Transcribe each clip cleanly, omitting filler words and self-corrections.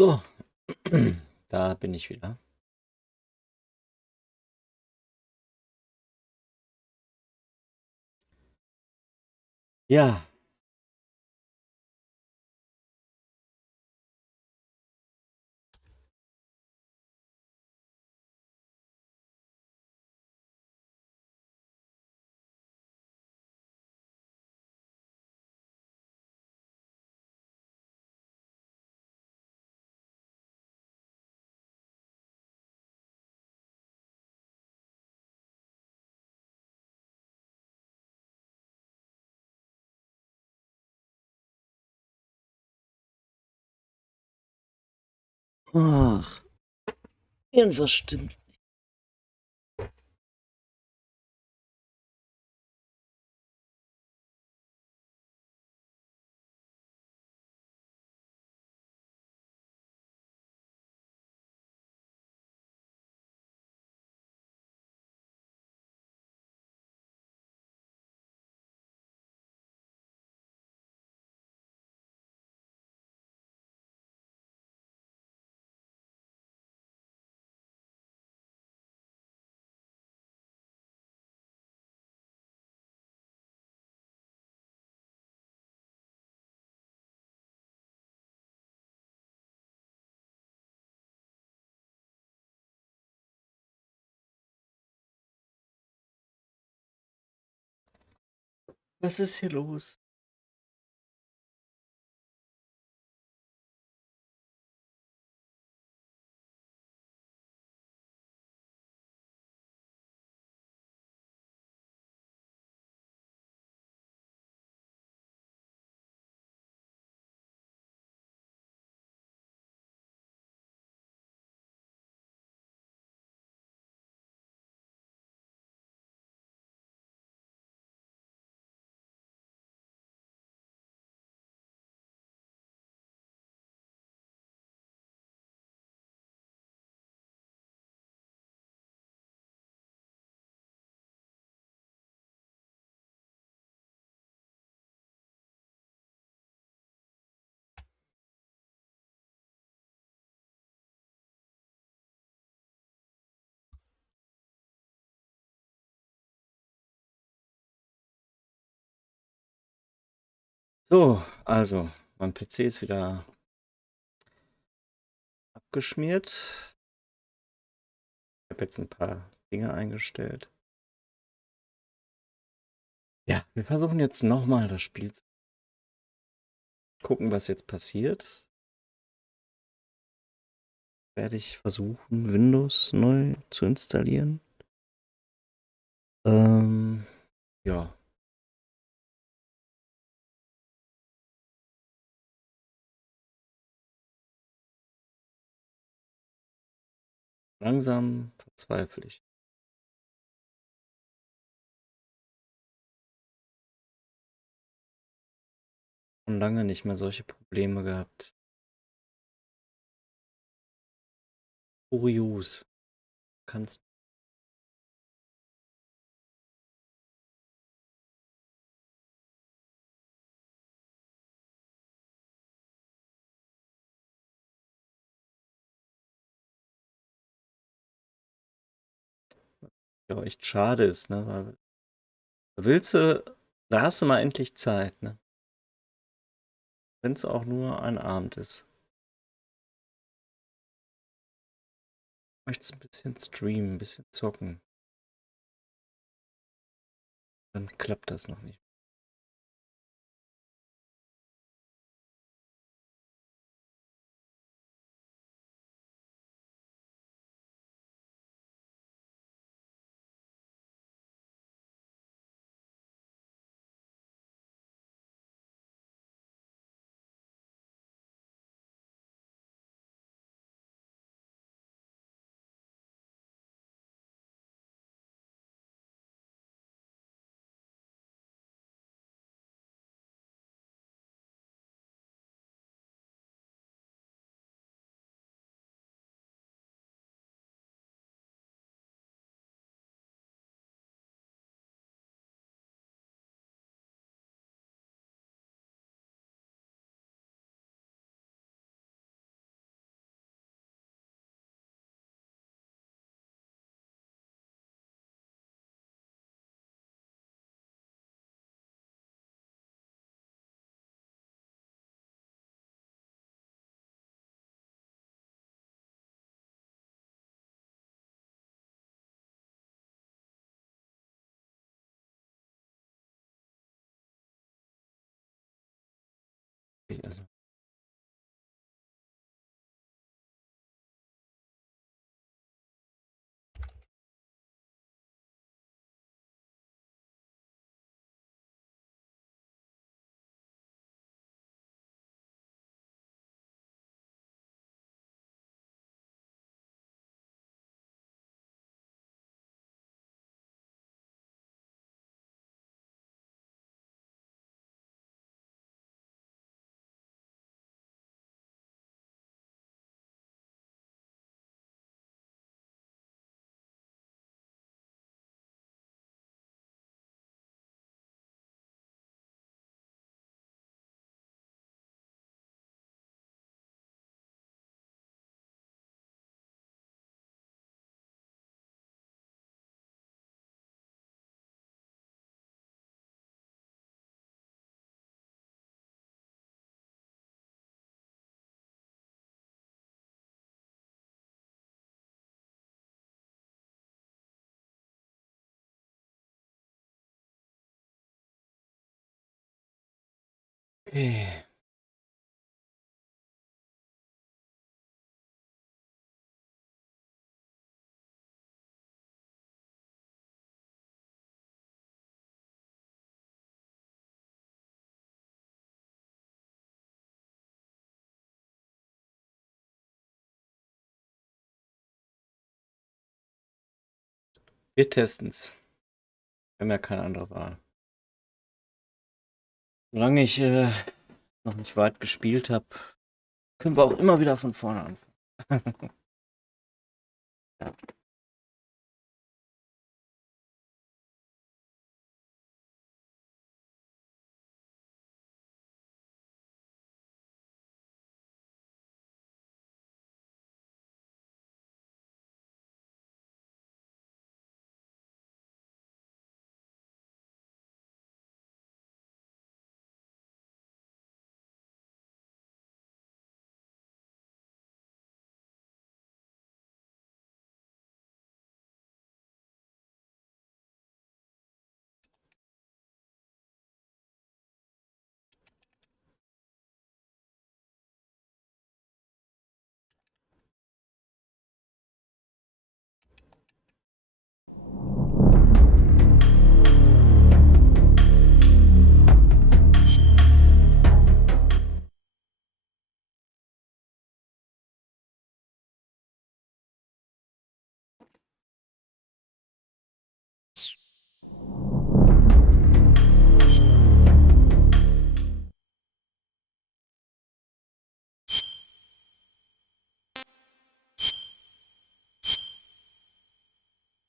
So, da bin ich wieder. Ja, ach, irgendwas stimmt. Was ist hier los? So, also, mein PC ist wieder abgeschmiert. Ich habe jetzt ein paar Dinge eingestellt. Ja, wir versuchen jetzt nochmal das Spiel zu gucken, was jetzt passiert. Werde ich versuchen, Windows neu zu installieren. Ähm, ja, langsam verzweifle ich. Schon lange nicht mehr solche Probleme gehabt. Kurios. Kannst ja echt schade ist, ne? Weil willst du, da hast du mal endlich Zeit, ne? Wenn es auch nur ein Abend ist. Möchtest ein bisschen streamen, ein bisschen zocken. Dann klappt das noch nicht. Also okay. Wir testen's. Wir haben ja keine andere Wahl. Solange ich noch nicht weit gespielt habe, können wir auch immer wieder von vorne anfangen. Ja.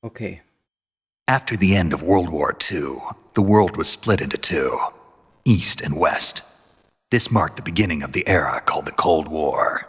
Okay. After the end of World War II, the world was split into two, East and West. This marked the beginning of the era called the Cold War.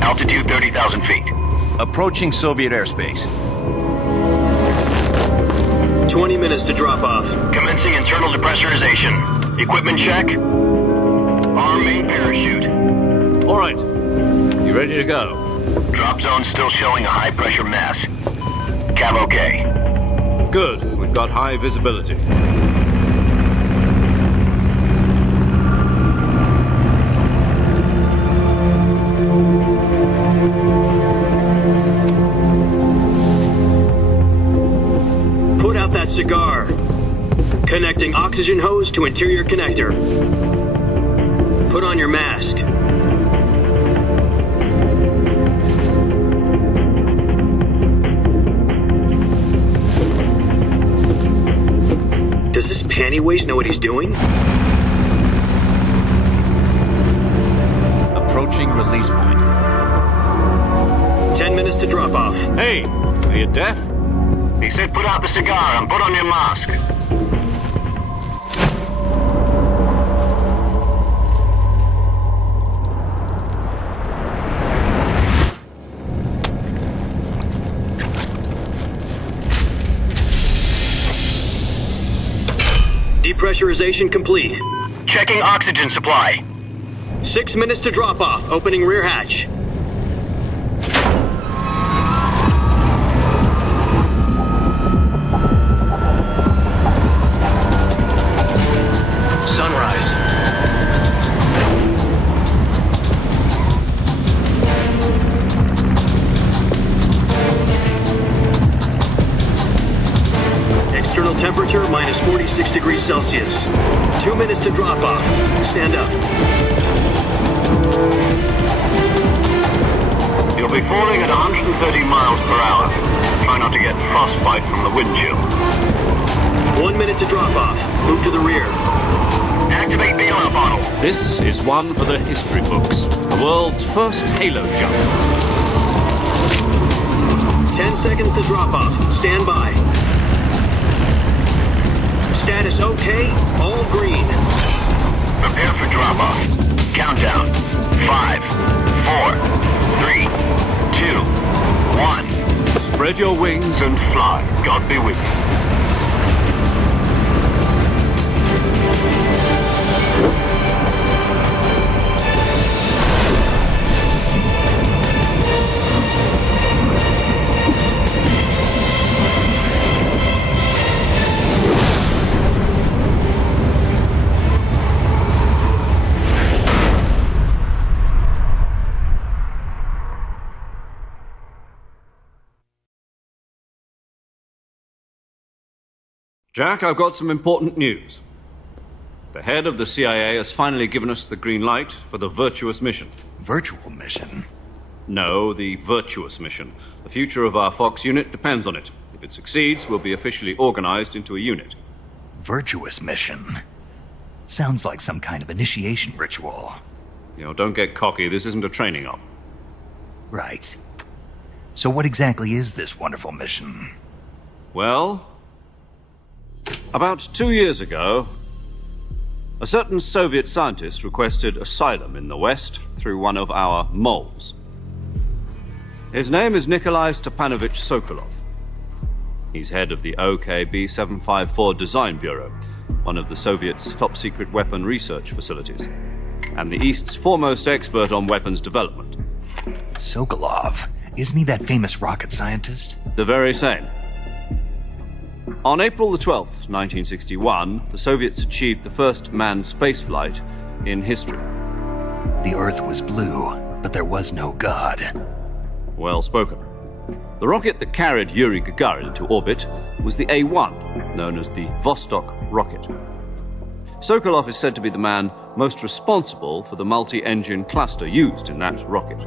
Altitude 30,000 feet. Approaching Soviet airspace. 20 minutes to drop off. Commencing internal depressurization. Equipment check. Arm main parachute. All right. You ready to go? Drop zone still showing a high pressure mass. Cav okay. Good. We've got high visibility. Put out that cigar. Connecting oxygen hose to interior connector. Put on your mask. Does this panty waste know what he's doing? Approaching release point. minutes to drop off. Hey, are you deaf? He said put out the cigar and put on your mask. Depressurization complete. Checking oxygen supply. 6 minutes to drop off. Opening rear hatch. Sunrise. External temperature minus 46 degrees Celsius. 2 minutes to drop off. Stand up. You'll be falling at 130 miles per hour. Try not to get frostbite from the wind chill. 1 minute to drop off. Move to the rear. Activate the oil bottle. This is one for the history books. The world's first halo jump. 10 seconds to drop off. Stand by. Status okay. All green. Prepare for drop-off. Countdown. 5, 4, 3, 2, 1. Spread your wings And fly. God be with you. Jack, I've got some important news. The head of the CIA has finally given us the green light for the virtuous mission. Virtual mission? No, the virtuous mission. The future of our Fox unit depends on it. If it succeeds, we'll be officially organized into a unit. Virtuous mission? Sounds like some kind of initiation ritual. Don't get cocky. This isn't a training op. Right. So what exactly is this wonderful mission? Well, about 2 years ago, a certain Soviet scientist requested asylum in the West through one of our moles. His name is Nikolai Stepanovich Sokolov. He's head of the OKB 754 Design Bureau, one of the Soviets' top-secret weapon research facilities, and the East's foremost expert on weapons development. Sokolov? Isn't he that famous rocket scientist? The very same. On April the 12th, 1961, the Soviets achieved the first manned spaceflight in history. The Earth was blue, but there was no God. Well spoken. The rocket that carried Yuri Gagarin into orbit was the A-1, known as the Vostok rocket. Sokolov is said to be the man most responsible for the multi-engine cluster used in that rocket.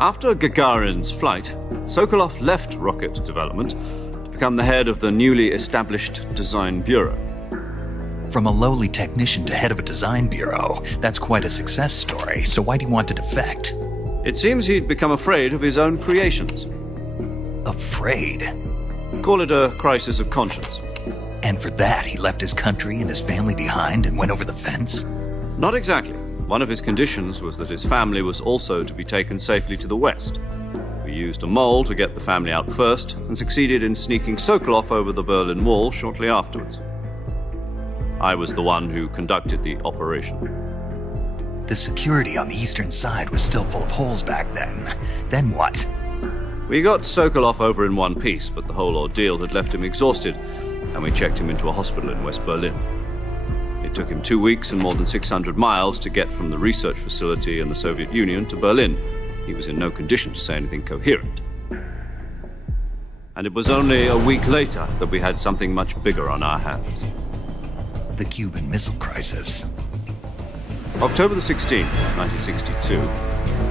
After Gagarin's flight, Sokolov left rocket development to become the head of the newly established Design Bureau. From a lowly technician to head of a design bureau, that's quite a success story, so why'd he want to defect? It seems he'd become afraid of his own creations. Afraid? Call it a crisis of conscience. And for that, he left his country and his family behind and went over the fence? Not exactly. One of his conditions was that his family was also to be taken safely to the West. We used a mole to get the family out first and succeeded in sneaking Sokolov over the Berlin Wall shortly afterwards. I was the one who conducted the operation. The security on the eastern side was still full of holes back then. Then what? We got Sokolov over in one piece, but the whole ordeal had left him exhausted, and we checked him into a hospital in West Berlin. It took him 2 weeks and more than 600 miles to get from the research facility in the Soviet Union to Berlin. He was in no condition to say anything coherent. And it was only a week later that we had something much bigger on our hands. The Cuban Missile Crisis. October the 16th, 1962,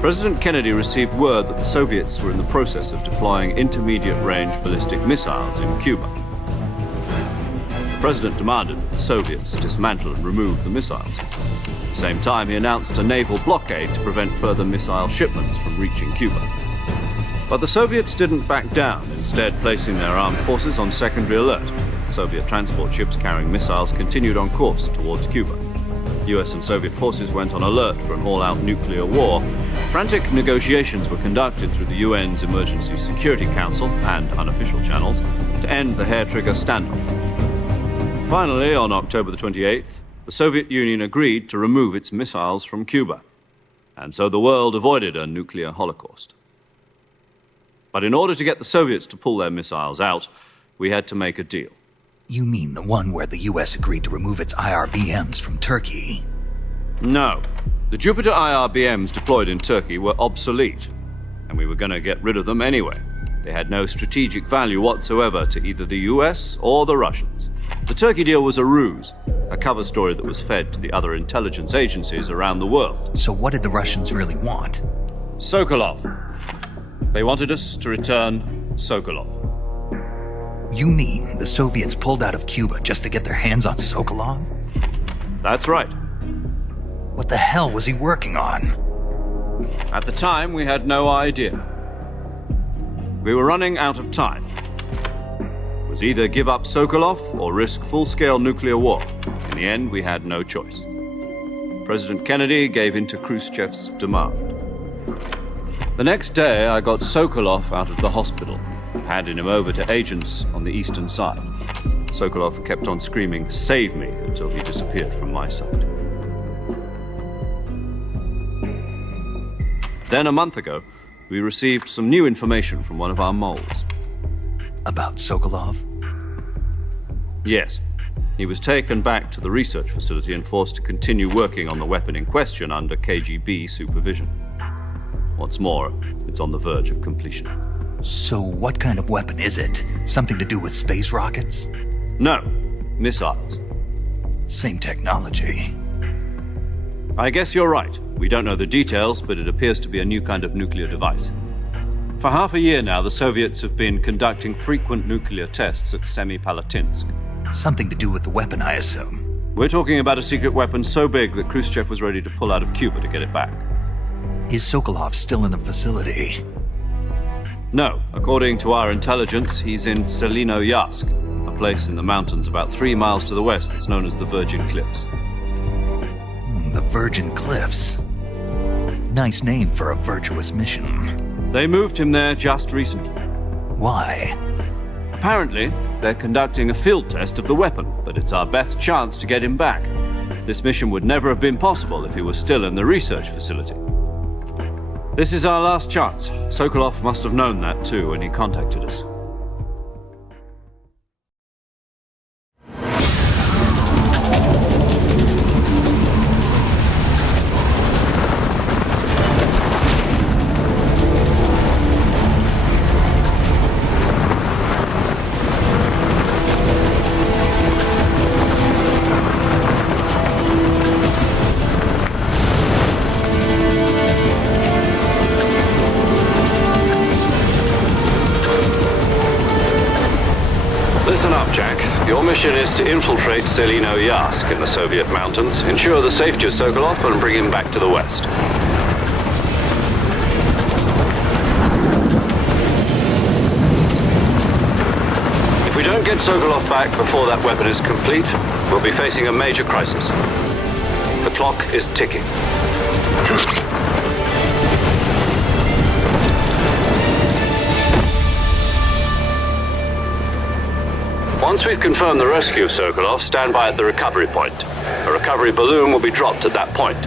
President Kennedy received word that the Soviets were in the process of deploying intermediate-range ballistic missiles in Cuba. The President demanded that the Soviets dismantle and remove the missiles. At the same time, he announced a naval blockade to prevent further missile shipments from reaching Cuba. But the Soviets didn't back down, instead placing their armed forces on secondary alert. Soviet transport ships carrying missiles continued on course towards Cuba. US and Soviet forces went on alert for an all-out nuclear war. Frantic negotiations were conducted through the UN's Emergency Security Council and unofficial channels to end the hair-trigger standoff. Finally, on October the 28th, the Soviet Union agreed to remove its missiles from Cuba. And so the world avoided a nuclear holocaust. But in order to get the Soviets to pull their missiles out, we had to make a deal. You mean the one where the US agreed to remove its IRBMs from Turkey? No. The Jupiter IRBMs deployed in Turkey were obsolete, and we were going to get rid of them anyway. They had no strategic value whatsoever to either the US or the Russians. The Turkey deal was a ruse, a cover story that was fed to the other intelligence agencies around the world. So what did the Russians really want? Sokolov. They wanted us to return Sokolov. You mean the Soviets pulled out of Cuba just to get their hands on Sokolov? That's right. What the hell was he working on? At the time, we had no idea. We were running out of time. It was either give up Sokolov or risk full-scale nuclear war. In the end, we had no choice. President Kennedy gave in to Khrushchev's demand. The next day, I got Sokolov out of the hospital, handing him over to agents on the eastern side. Sokolov kept on screaming, "Save me," until he disappeared from my sight. Then a month ago, we received some new information from one of our moles. About Sokolov? Yes. He was taken back to the research facility and forced to continue working on the weapon in question under KGB supervision. What's more, it's on the verge of completion. So what kind of weapon is it? Something to do with space rockets? No, missiles. Same technology. I guess you're right. We don't know the details, but it appears to be a new kind of nuclear device. For half a year now, the Soviets have been conducting frequent nuclear tests at Semipalatinsk. Something to do with the weapon, I assume. We're talking about a secret weapon so big that Khrushchev was ready to pull out of Cuba to get it back. Is Sokolov still in the facility? No. According to our intelligence, he's in Selinoyarsk, a place in the mountains about 3 miles to the west that's known as the Virgin Cliffs. The Virgin Cliffs. Nice name for a virtuous mission. They moved him there just recently. Why? Apparently, they're conducting a field test of the weapon, but it's our best chance to get him back. This mission would never have been possible if he was still in the research facility. This is our last chance. Sokolov must have known that too when he contacted us. Listen up, Jack. Your mission is to infiltrate Selinoyarsk in the Soviet mountains, ensure the safety of Sokolov, and bring him back to the west. If we don't get Sokolov back before that weapon is complete, we'll be facing a major crisis. The clock is ticking. Once we've confirmed the rescue of Sokolov, stand by at the recovery point. A recovery balloon will be dropped at that point.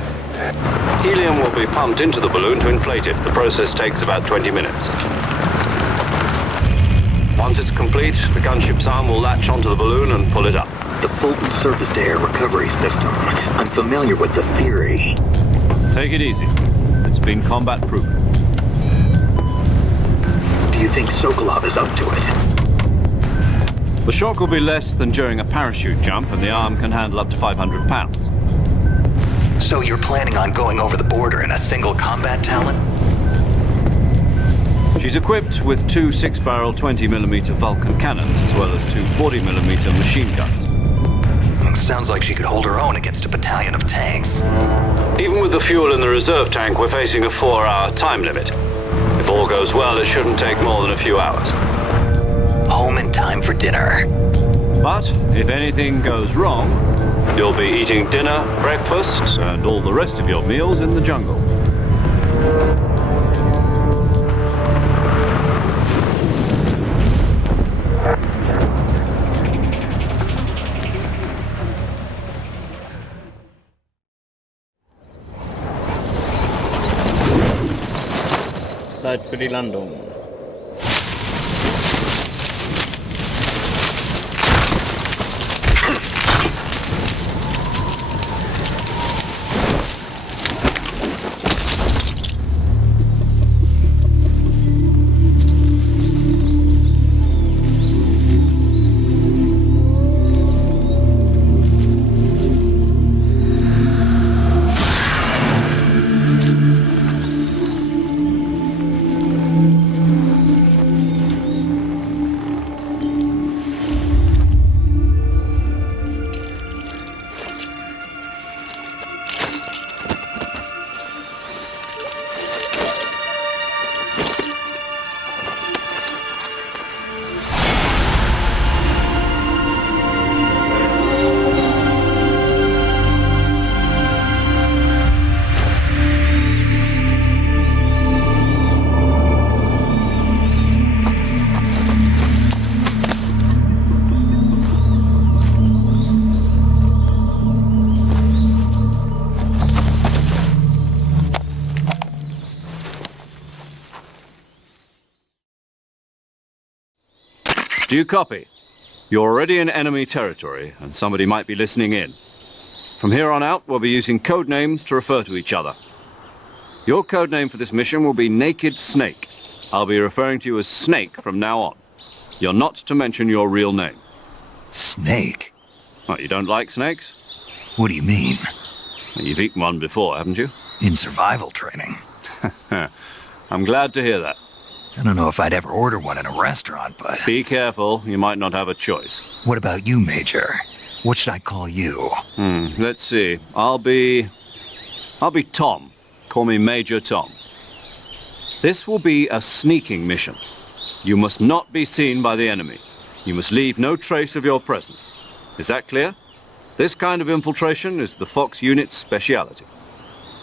Helium will be pumped into the balloon to inflate it. The process takes about 20 minutes. Once it's complete, the gunship's arm will latch onto the balloon and pull it up. The Fulton surface-to-air recovery system. I'm familiar with the theory. Take it easy. It's been combat-proven. Do you think Sokolov is up to it? The shock will be less than during a parachute jump, and the arm can handle up to 500 pounds. So you're planning on going over the border in a single combat talon? She's equipped with 2 6-barrel 20mm Vulcan cannons, as well as 2 40mm machine guns. Sounds like she could hold her own against a battalion of tanks. Even with the fuel in the reserve tank, we're facing a 4-hour time limit. If all goes well, it shouldn't take more than a few hours. Home in time for dinner. But if anything goes wrong, you'll be eating dinner, breakfast, and all the rest of your meals in the jungle. Zeit für die Landung. Do you copy? You're already in enemy territory, and somebody might be listening in. From here on out, we'll be using code names to refer to each other. Your code name for this mission will be Naked Snake. I'll be referring to you as Snake from now on. You're not to mention your real name. Snake? What, you don't like snakes? What do you mean? You've eaten one before, haven't you? In survival training. I'm glad to hear that. I don't know if I'd ever order one in a restaurant, but... Be careful, you might not have a choice. What about you, Major? What should I call you? Let's see. I'll be Tom. Call me Major Tom. This will be a sneaking mission. You must not be seen by the enemy. You must leave no trace of your presence. Is that clear? This kind of infiltration is the Fox unit's speciality.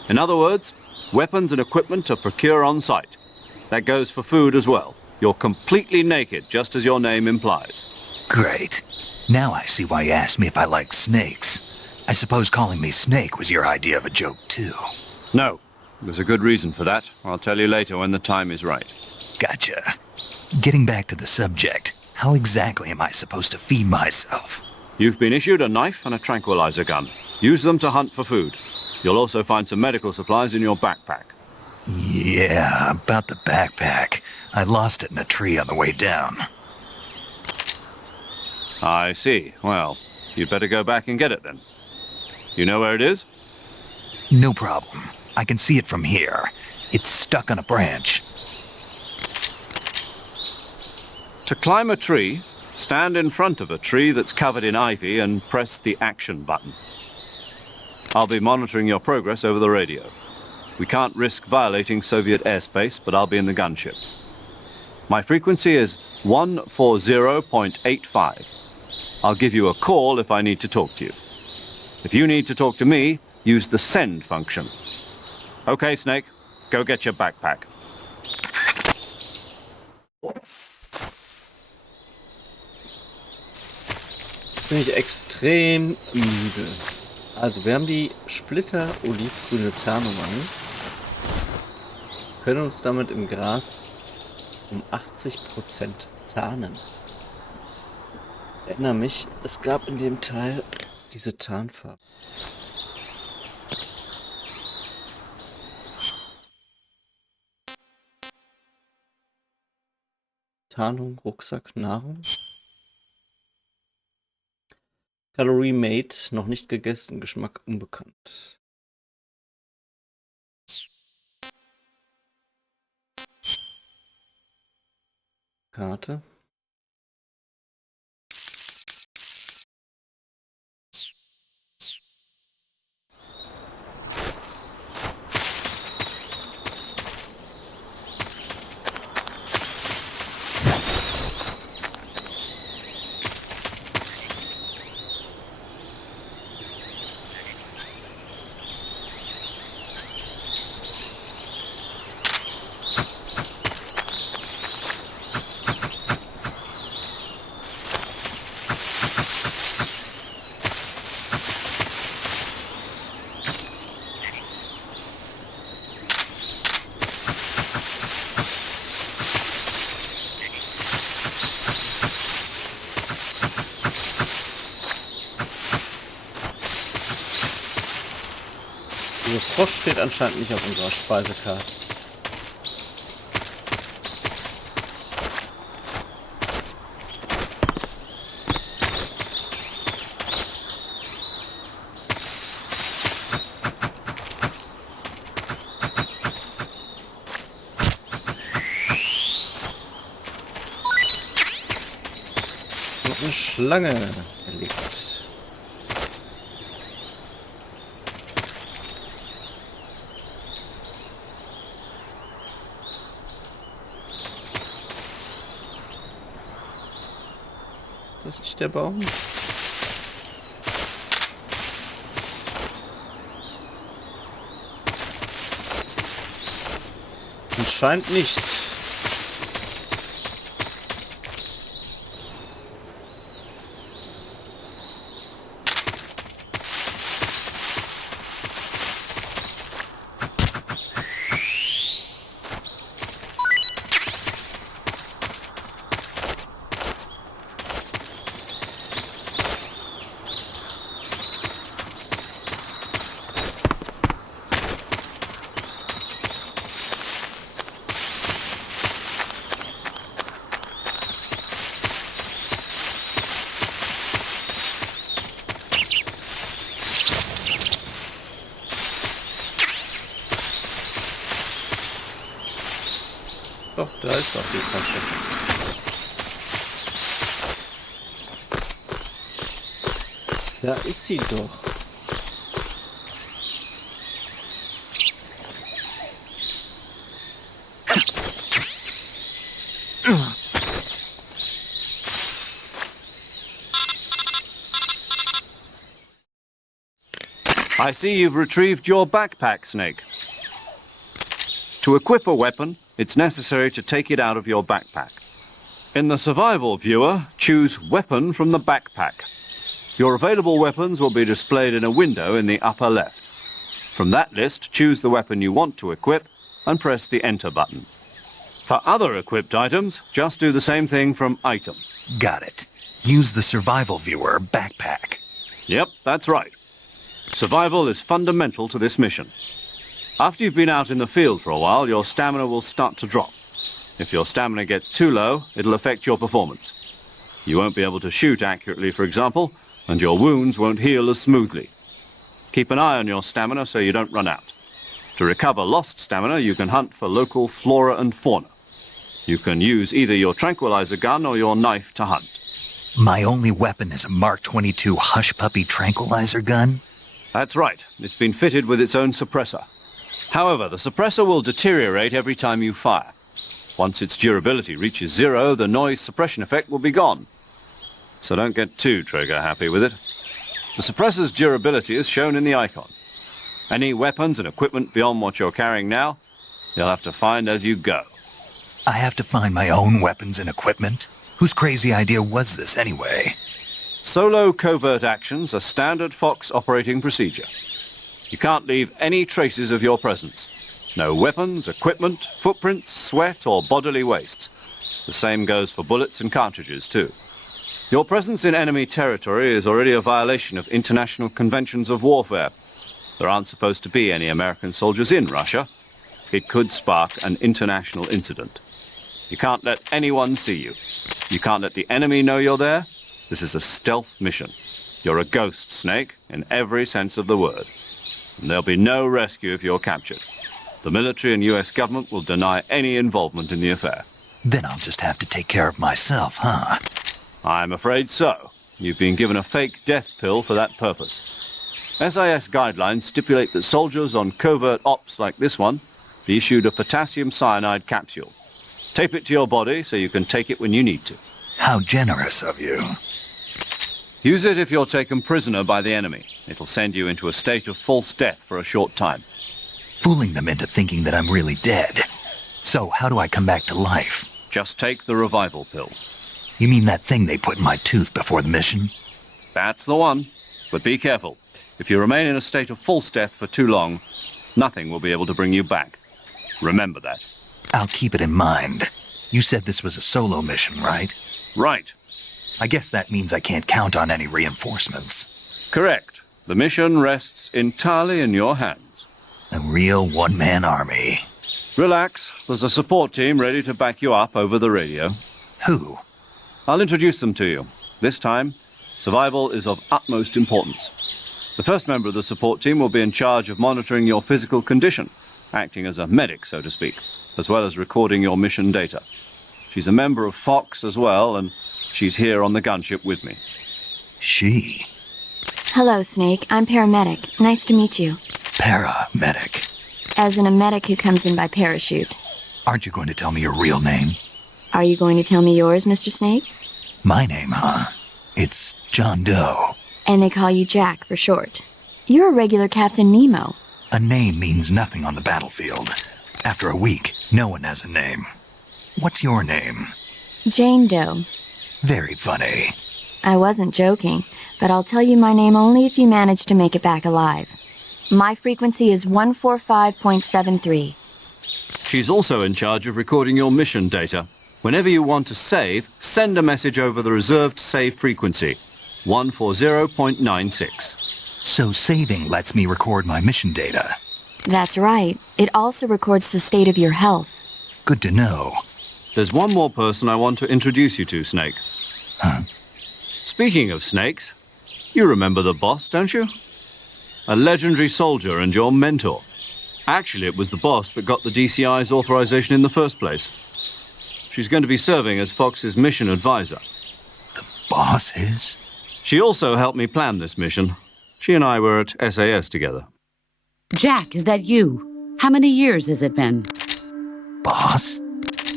In other words, weapons and equipment are procured on site. That goes for food as well. You're completely naked, just as your name implies. Great. Now I see why you asked me if I like snakes. I suppose calling me Snake was your idea of a joke, too. No, there's a good reason for that. I'll tell you later when the time is right. Gotcha. Getting back to the subject, how exactly am I supposed to feed myself? You've been issued a knife and a tranquilizer gun. Use them to hunt for food. You'll also find some medical supplies in your backpack. Yeah, about the backpack. I lost it in a tree on the way down. I see. Well, you'd better go back and get it then. You know where it is? No problem. I can see it from here. It's stuck on a branch. To climb a tree, stand in front of a tree that's covered in ivy and press the action button. I'll be monitoring your progress over the radio. We can't risk violating Soviet airspace, but I'll be in the gunship. My frequency is 140.85. I'll give you a call if I need to talk to you. If you need to talk to me, use the send function. Okay, Snake, go get your backpack. Bin ich extrem müde. Also wir haben die Splitter-olivgrüne Tarnung an. Können uns damit im Gras um 80% tarnen. Ich erinnere mich, es gab in dem Teil diese Tarnfarbe. Tarnung, Rucksack, Nahrung. Calorie made, noch nicht gegessen, Geschmack unbekannt. Karte. Frosch steht anscheinend nicht auf unserer Speisekarte. Und eine Schlange erlegt. Ist das nicht der Baum? Anscheinend nicht. Doch, da ist doch die Tasche. Da ist sie doch. I see you've retrieved your backpack, Snake. To equip a weapon, it's necessary to take it out of your backpack. In the survival viewer, choose Weapon from the backpack. Your available weapons will be displayed in a window in the upper left. From that list, choose the weapon you want to equip and press the Enter button. For other equipped items, just do the same thing from Item. Got it. Use the survival viewer backpack. Yep, that's right. Survival is fundamental to this mission. After you've been out in the field for a while, your stamina will start to drop. If your stamina gets too low, it'll affect your performance. You won't be able to shoot accurately, for example, and your wounds won't heal as smoothly. Keep an eye on your stamina so you don't run out. To recover lost stamina, you can hunt for local flora and fauna. You can use either your tranquilizer gun or your knife to hunt. My only weapon is a Mark 22 Hush Puppy tranquilizer gun? That's right. It's been fitted with its own suppressor. However, the suppressor will deteriorate every time you fire. Once its durability reaches 0, the noise suppression effect will be gone. So don't get too trigger happy with it. The suppressor's durability is shown in the icon. Any weapons and equipment beyond what you're carrying now, you'll have to find as you go. I have to find my own weapons and equipment? Whose crazy idea was this anyway? Solo covert actions are standard Fox operating procedure. You can't leave any traces of your presence. No weapons, equipment, footprints, sweat, or bodily waste. The same goes for bullets and cartridges, too. Your presence in enemy territory is already a violation of international conventions of warfare. There aren't supposed to be any American soldiers in Russia. It could spark an international incident. You can't let anyone see you. You can't let the enemy know you're there. This is a stealth mission. You're a ghost, Snake, in every sense of the word. And there'll be no rescue if you're captured. The military and US government will deny any involvement in the affair. Then I'll just have to take care of myself, huh? I'm afraid so. You've been given a fake death pill for that purpose. SIS guidelines stipulate that soldiers on covert ops like this one be issued a potassium cyanide capsule. Tape it to your body so you can take it when you need to. How generous of you. Use it if you're taken prisoner by the enemy. It'll send you into a state of false death for a short time. Fooling them into thinking that I'm really dead. So how do I come back to life? Just take the revival pill. You mean that thing they put in my tooth before the mission? That's the one. But be careful. If you remain in a state of false death for too long, nothing will be able to bring you back. Remember that. I'll keep it in mind. You said this was a solo mission, right? Right. I guess that means I can't count on any reinforcements. Correct. The mission rests entirely in your hands. A real one-man army. Relax. There's a support team ready to back you up over the radio. Who? I'll introduce them to you. This time, survival is of utmost importance. The first member of the support team will be in charge of monitoring your physical condition, acting as a medic, so to speak, as well as recording your mission data. She's a member of Fox as well, and she's here on the gunship with me. She. Hello, Snake. I'm paramedic. Nice to meet you. Paramedic. As in a medic who comes in by parachute. Aren't you going to tell me your real name? Are you going to tell me yours, Mr. Snake? My name, huh? It's John Doe. And they call you Jack for short. You're a regular Captain Nemo. A name means nothing on the battlefield. After a week, no one has a name. What's your name? Jane Doe. Very funny. I wasn't joking, but I'll tell you my name only if you manage to make it back alive. My frequency is 145.73. She's also in charge of recording your mission data. Whenever you want to save, send a message over the reserved save frequency, 140.96. So saving lets me record my mission data. That's right. It also records the state of your health. Good to know. There's one more person I want to introduce you to, Snake. Huh? Speaking of snakes, you remember the boss, don't you? A legendary soldier and your mentor. Actually, it was the boss that got the DCI's authorization in the first place. She's going to be serving as Fox's mission advisor. The boss is? She also helped me plan this mission. She and I were at SAS together. Jack, is that you? How many years has it been? Boss?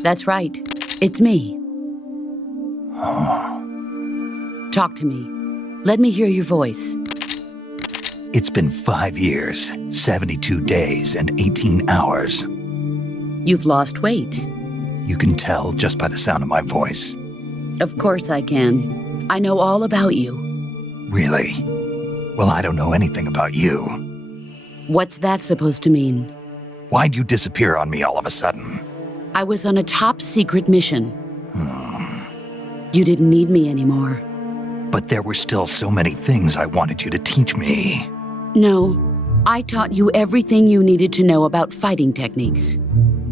That's right. It's me. Talk to me. Let me hear your voice. It's been 5 years, 72 days, and 18 hours. You've lost weight. You can tell just by the sound of my voice. Of course I can. I know all about you. Really? Well, I don't know anything about you. What's that supposed to mean? Why'd you disappear on me all of a sudden? I was on a top-secret mission. You didn't need me anymore. But there were still so many things I wanted you to teach me. No, I taught you everything you needed to know about fighting techniques.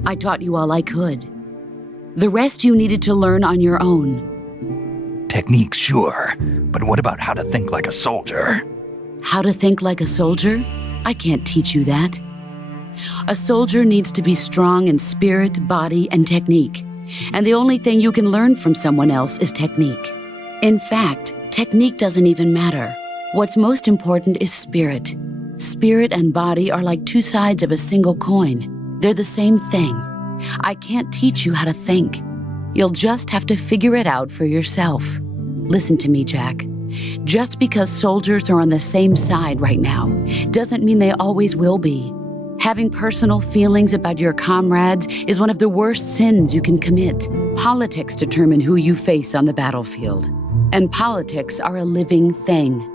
I taught you all I could. The rest you needed to learn on your own. Techniques, sure. But what about how to think like a soldier? How to think like a soldier? I can't teach you that. A soldier needs to be strong in spirit, body, and technique. And the only thing you can learn from someone else is technique. In fact, technique doesn't even matter. What's most important is spirit. Spirit and body are like two sides of a single coin. They're the same thing. I can't teach you how to think. You'll just have to figure it out for yourself. Listen to me, Jack. Just because soldiers are on the same side right now doesn't mean they always will be. Having personal feelings about your comrades is one of the worst sins you can commit. Politics determine who you face on the battlefield. And politics are a living thing.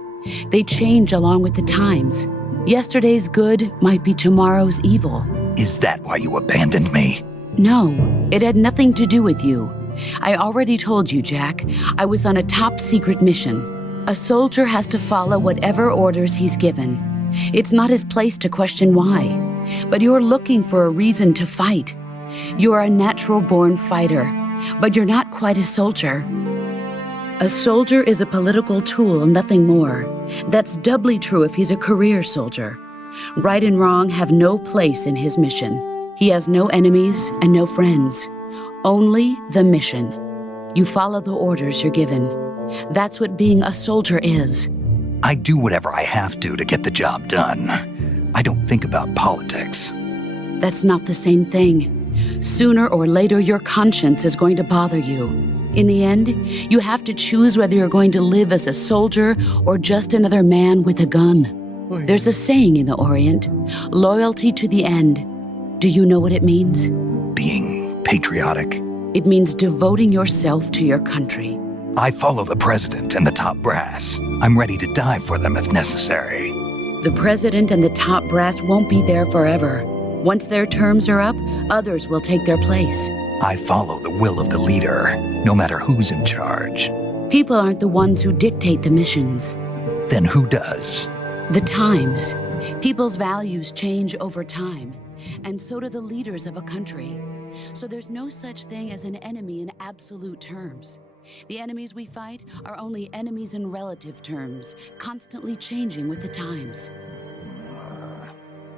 They change along with the times. Yesterday's good might be tomorrow's evil. Is that why you abandoned me? No, it had nothing to do with you. I already told you, Jack. I was on a top-secret mission. A soldier has to follow whatever orders he's given. It's not his place to question why. But you're looking for a reason to fight. You're a natural-born fighter, but you're not quite a soldier. A soldier is a political tool, nothing more. That's doubly true if he's a career soldier. Right and wrong have no place in his mission. He has no enemies and no friends. Only the mission. You follow the orders you're given. That's what being a soldier is. I do whatever I have to get the job done. I don't think about politics. That's not the same thing. Sooner or later, your conscience is going to bother you. In the end, you have to choose whether you're going to live as a soldier or just another man with a gun. There's a saying in the Orient, loyalty to the end. Do you know what it means? Being patriotic. It means devoting yourself to your country. I follow the president and the top brass. I'm ready to die for them if necessary. The president and the top brass won't be there forever. Once their terms are up, others will take their place. I follow the will of the leader, no matter who's in charge. People aren't the ones who dictate the missions. Then who does? The times. People's values change over time, and so do the leaders of a country. So there's no such thing as an enemy in absolute terms. The enemies we fight are only enemies in relative terms, constantly changing with the times.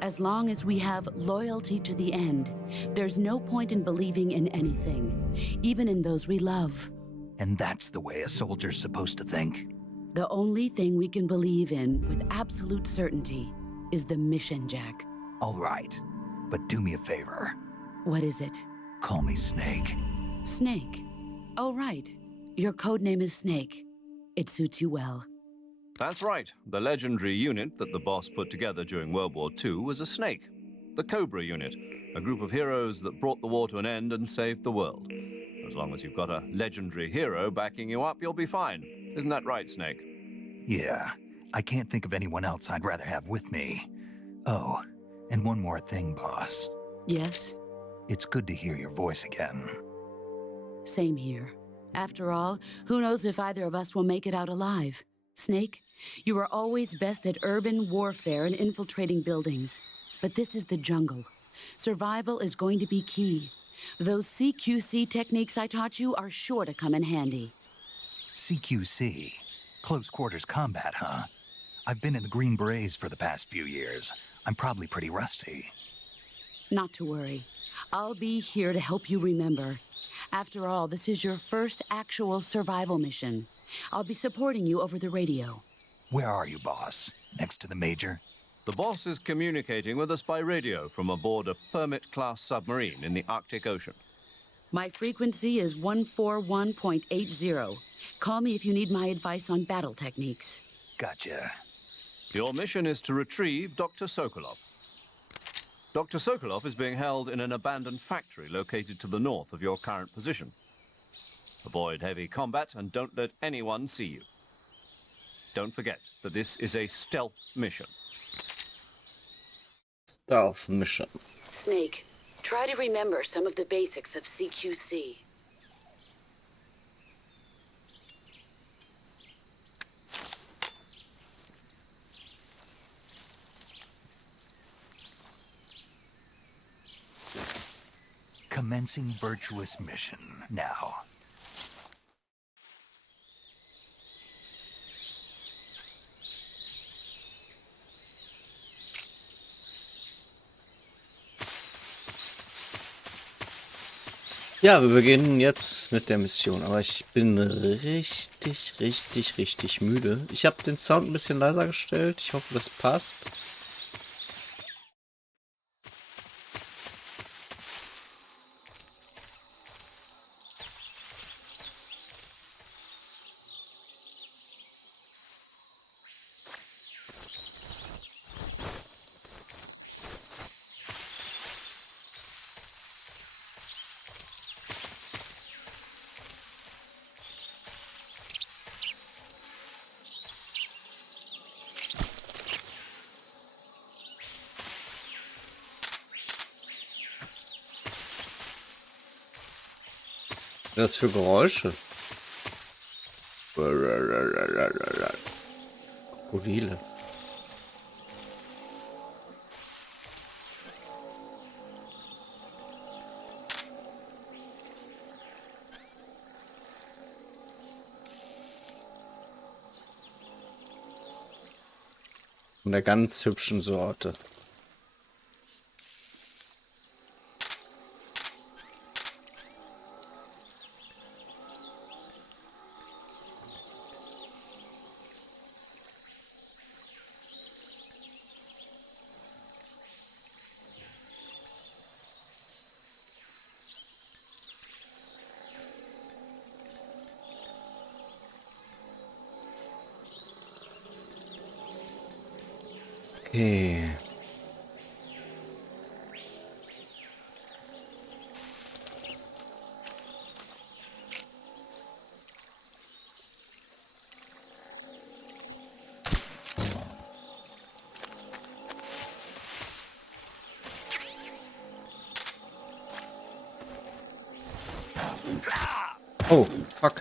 As long as we have loyalty to the end, there's no point in believing in anything, even in those we love. And that's the way a soldier's supposed to think? The only thing we can believe in with absolute certainty is the mission, Jack. All right, but do me a favor. What is it? Call me Snake. Snake. Oh, right. Your code name is Snake. It suits you well. That's right. The legendary unit that the boss put together during World War II was a snake. The Cobra unit, a group of heroes that brought the war to an end and saved the world. As long as you've got a legendary hero backing you up, you'll be fine. Isn't that right, Snake? Yeah, I can't think of anyone else I'd rather have with me. Oh, and one more thing, boss. Yes? It's good to hear your voice again. Same here. After all, who knows if either of us will make it out alive? Snake, you are always best at urban warfare and infiltrating buildings. But this is the jungle. Survival is going to be key. Those CQC techniques I taught you are sure to come in handy. CQC? Close quarters combat, huh? I've been in the Green Berets for the past few years. I'm probably pretty rusty. Not to worry. I'll be here to help you remember. After all, this is your first actual survival mission. I'll be supporting you over the radio. Where are you, boss? Next to the Major? The boss is communicating with us by radio from aboard a Permit-class submarine in the Arctic Ocean. My frequency is 141.80. Call me if you need my advice on battle techniques. Gotcha. Your mission is to retrieve Dr. Sokolov. Dr. Sokolov is being held in an abandoned factory located to the north of your current position. Avoid heavy combat and don't let anyone see you. Don't forget that this is a stealth mission. Stealth mission. Snake, try to remember some of the basics of CQC. Commencing virtuous mission now. Ja, wir beginnen jetzt mit der Mission, aber ich bin richtig müde. Ich habe den Sound ein bisschen leiser gestellt. Ich hoffe, das passt. Was für Geräusche? Krokodile. Von der ganz hübschen Sorte. Okay. Oh, fuck.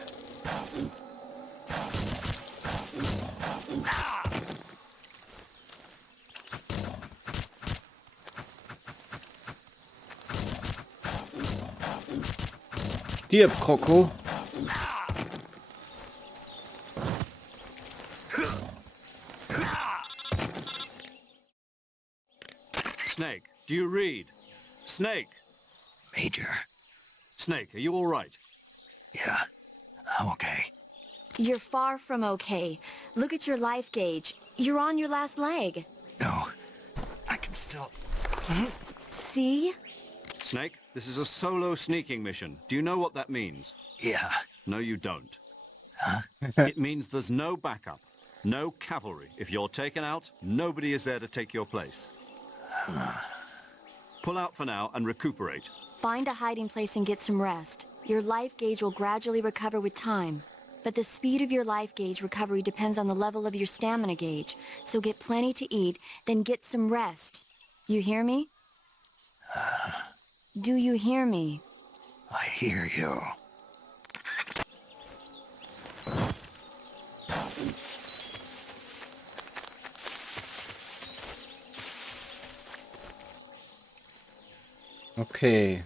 Stirb, Kroko. Snake, do you read? Snake! Major. Snake, are you all right? Yeah, I'm okay. You're far from okay. Look at your life gauge. You're on your last leg. No, I can still... See? Snake, this is a solo sneaking mission. Do you know what that means? Yeah. No, you don't. Huh? It means there's no backup, no cavalry. If you're taken out, nobody is there to take your place. Pull out for now and recuperate. Find a hiding place and get some rest. Your life gauge will gradually recover with time. But the speed of your life gauge recovery depends on the level of your stamina gauge. So get plenty to eat, then get some rest. You hear me? Do you hear me? I hear you. Okay.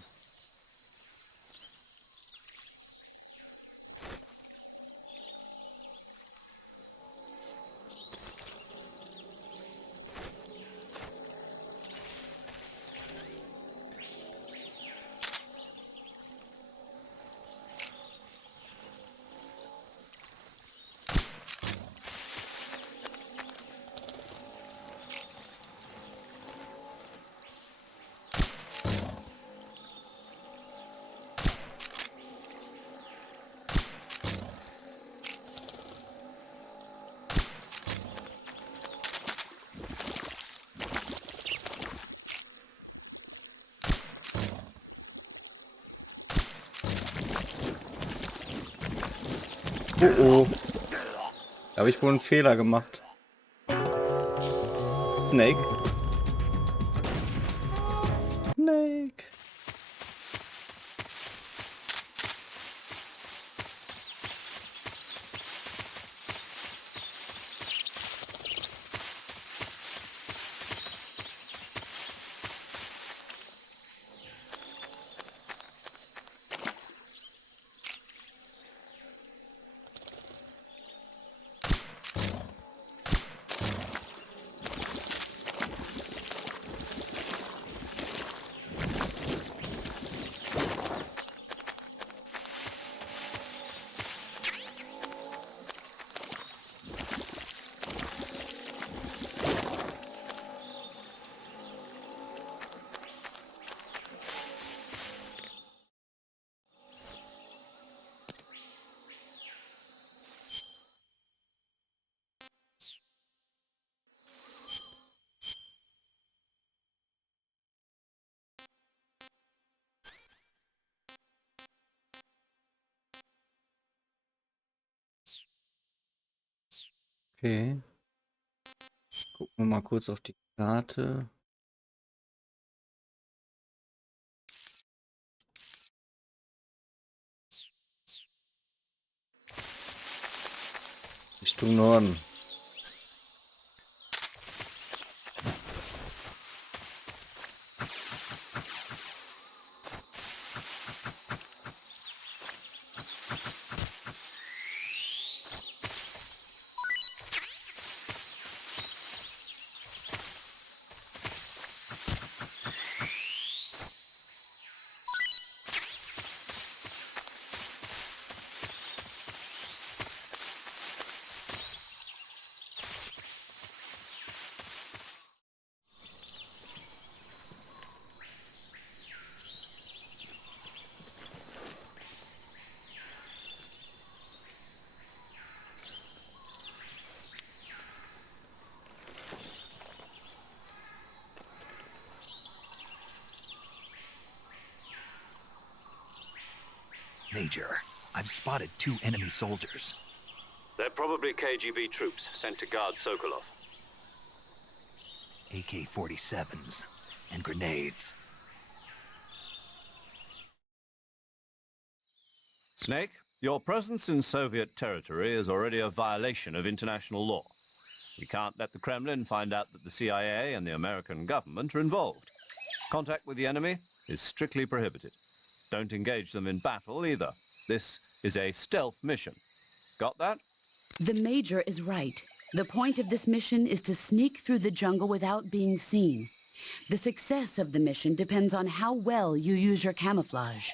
Oh oh. Da habe ich wohl einen Fehler gemacht. Snake. Snake. Okay. Gucken wir mal kurz auf die Karte. Richtung Norden. Major, I've spotted 2 enemy soldiers. They're probably KGB troops sent to guard Sokolov. AK-47s and grenades. Snake, your presence in Soviet territory is already a violation of international law. We can't let the Kremlin find out that the CIA and the American government are involved. Contact with the enemy is strictly prohibited. don't engage them in battle either. This is a stealth mission. Got that? The Major is right. The point of this mission is to sneak through the jungle without being seen. The success of the mission depends on how well you use your camouflage.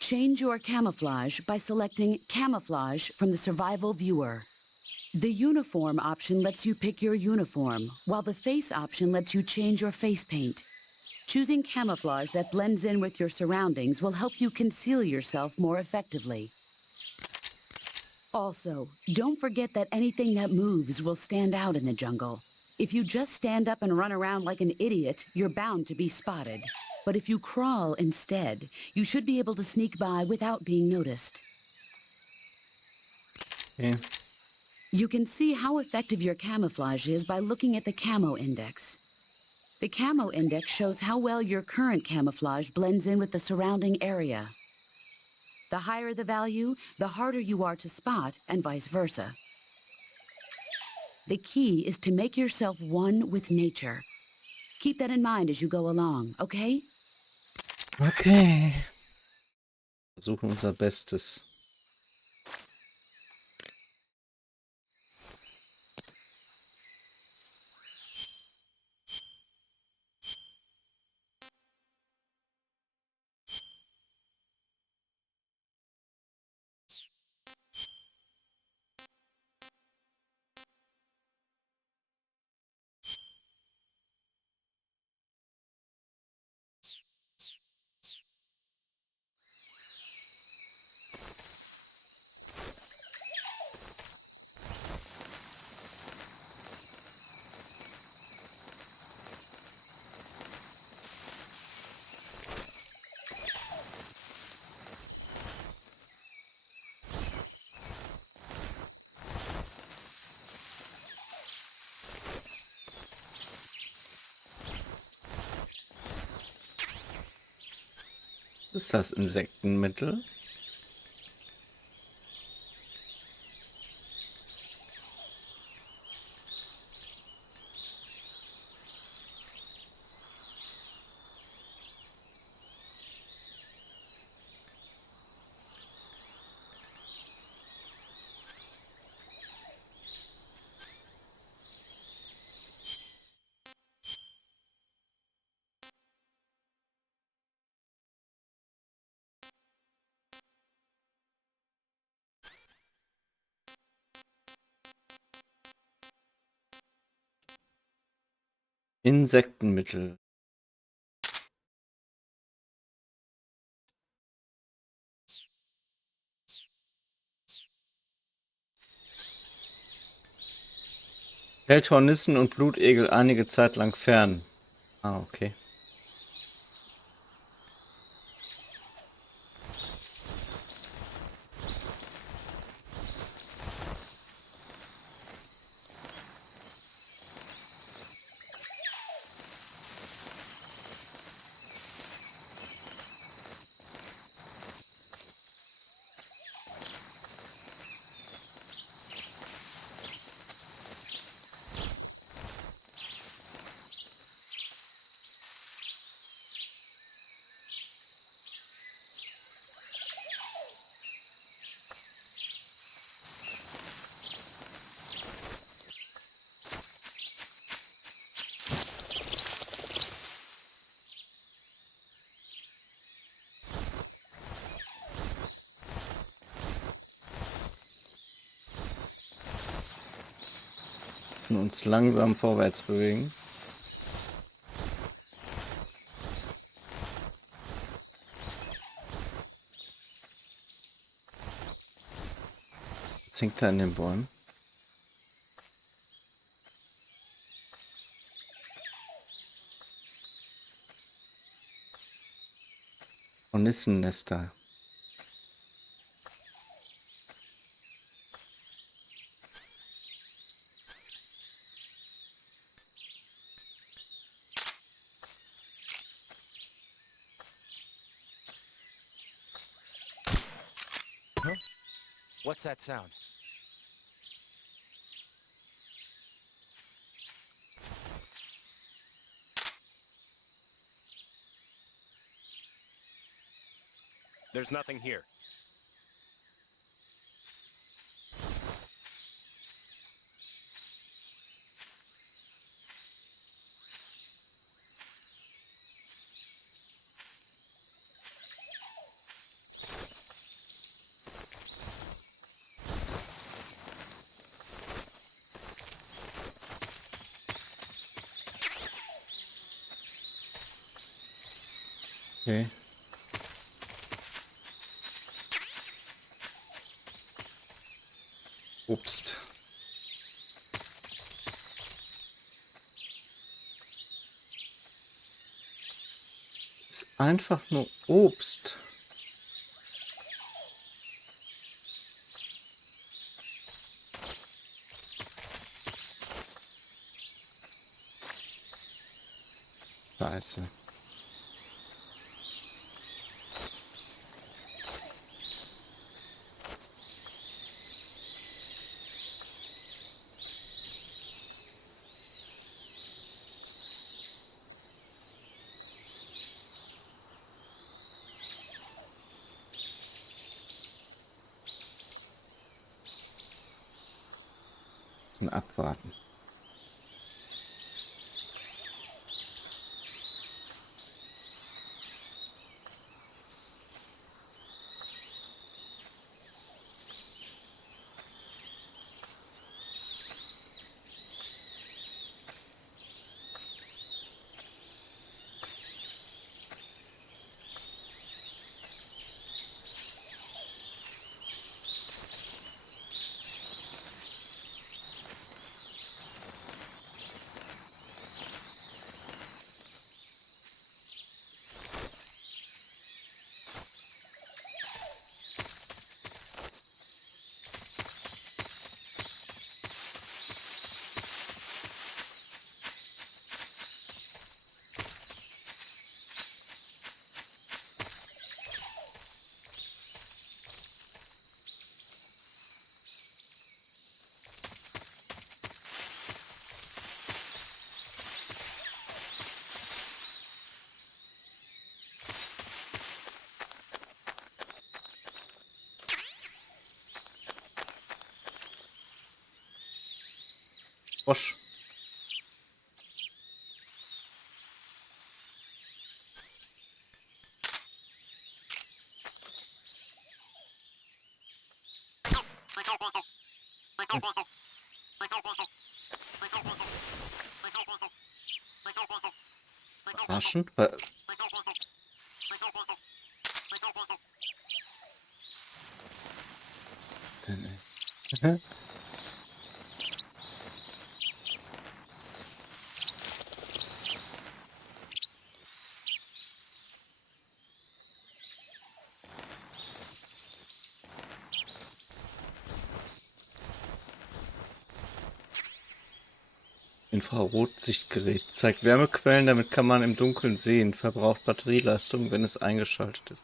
Change your camouflage by selecting Camouflage from the Survival Viewer. The Uniform option lets you pick your uniform, while the Face option lets you change your face paint. Choosing camouflage that blends in with your surroundings will help you conceal yourself more effectively. Also, don't forget that anything that moves will stand out in the jungle. If you just stand up and run around like an idiot, you're bound to be spotted. But if you crawl instead, you should be able to sneak by without being noticed. Okay. You can see how effective your camouflage is by looking at the Camo Index. The Camo Index shows how well your current camouflage blends in with the surrounding area. The higher the value, the harder you are to spot, and vice versa. The key is to make yourself one with nature. Keep that in mind as you go along, okay? Okay. Versuchen unser Bestes. Was ist das Insektenmittel? Insektenmittel. Hält Hornissen und Blutegel einige Zeit lang fern. Ah, okay. Und uns langsam vorwärts bewegen. Jetzt hängt er in den Bäumen. Hornissennester. What's that sound? There's nothing here. Okay. Obst. Es ist einfach nur Obst. Scheiße. Abwarten. Frosch. Verarschen? Was denn, ey? Infrarotsichtgerät. Zeigt Wärmequellen, damit kann man im Dunkeln sehen. Verbraucht Batterieleistung, wenn es eingeschaltet ist.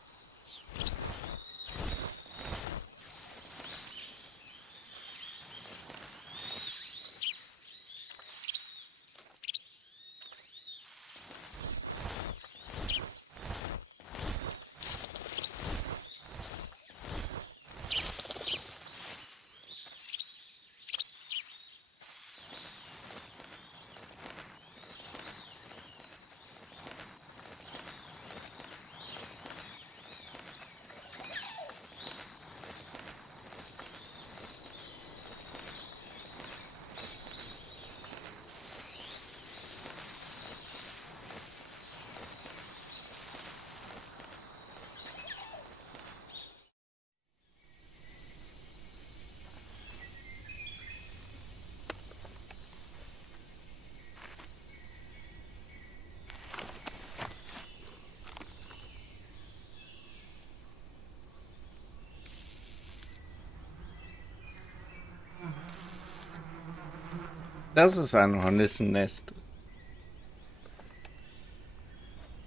Das ist ein Hornissennest.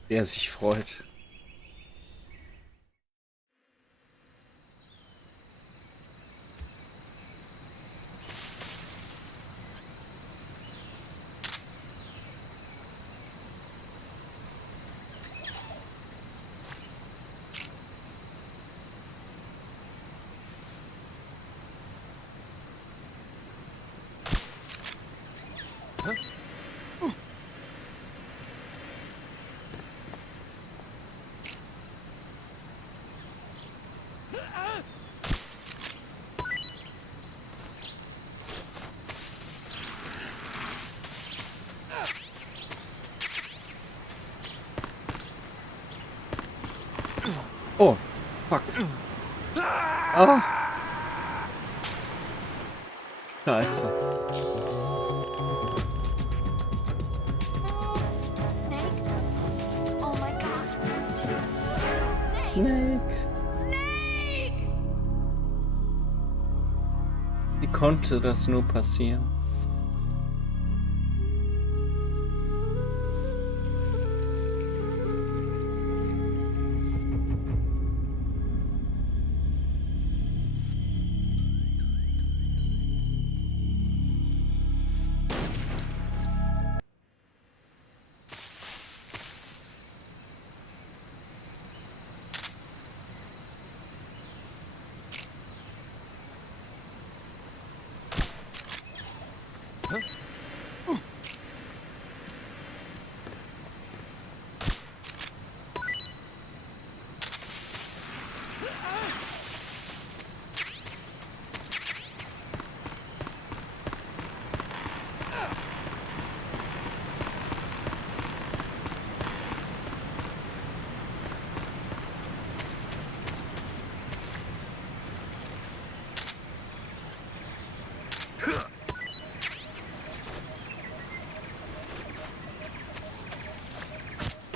Der sich freut. Oh, fuck. Ah. Scheiße. Snake? Oh my god. Snake. Snake! Wie konnte das nur passieren?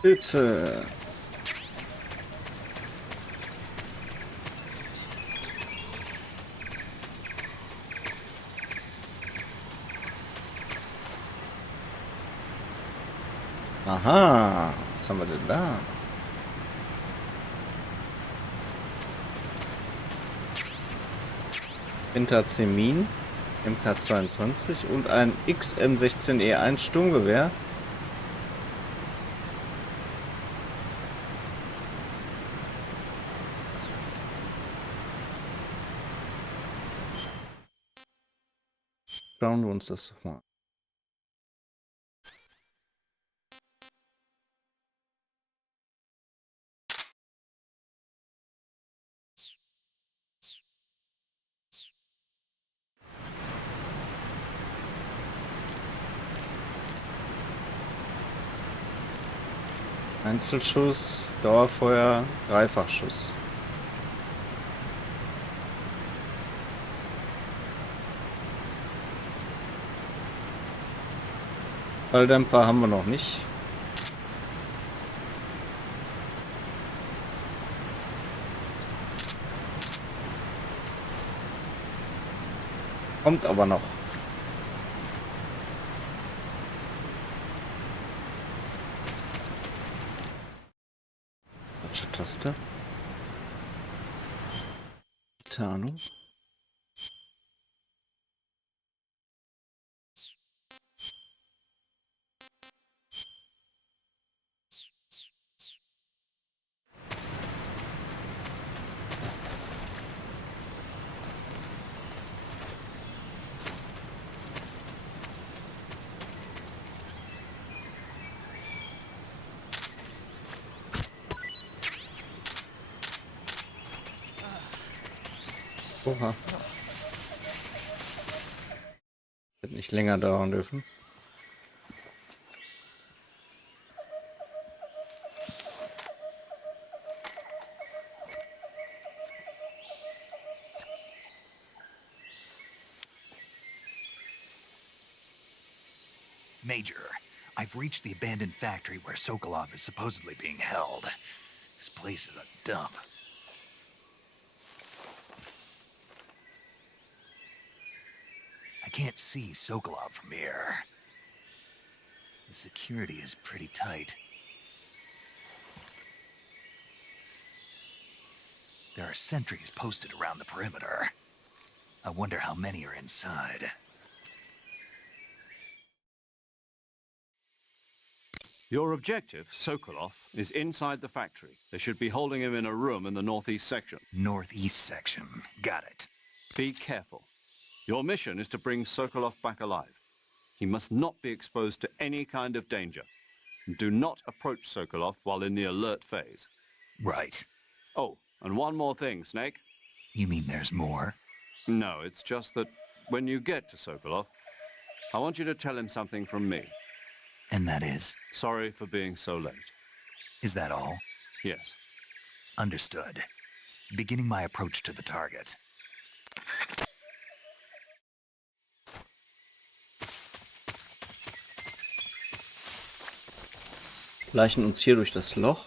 Pilze. Aha, was haben wir denn da? Pentazemin, MK22 und ein XM16E1 Sturmgewehr. Schauen wir uns das doch mal an. Einzelschuss, Dauerfeuer, Dreifachschuss. Falldämpfer haben wir noch nicht. Kommt aber noch. Falsche Taste. Tarnung. Oha. Wird nicht länger dauern dürfen. Major, I've reached the abandoned factory where Sokolov is supposedly being held. This place is a dump. I can't see Sokolov from here. The security is pretty tight. There are sentries posted around the perimeter. I wonder how many are inside. Your objective, Sokolov, is inside the factory. They should be holding him in a room in the northeast section. Northeast section. Got it. Be careful. Your mission is to bring Sokolov back alive. He must not be exposed to any kind of danger. Do not approach Sokolov while in the alert phase. Right. Oh, and one more thing, Snake. You mean there's more? No, it's just that when you get to Sokolov, I want you to tell him something from me. And that is? Sorry for being so late. Is that all? Yes. Understood. Beginning my approach to the target. Schleichen uns hier durch das Loch.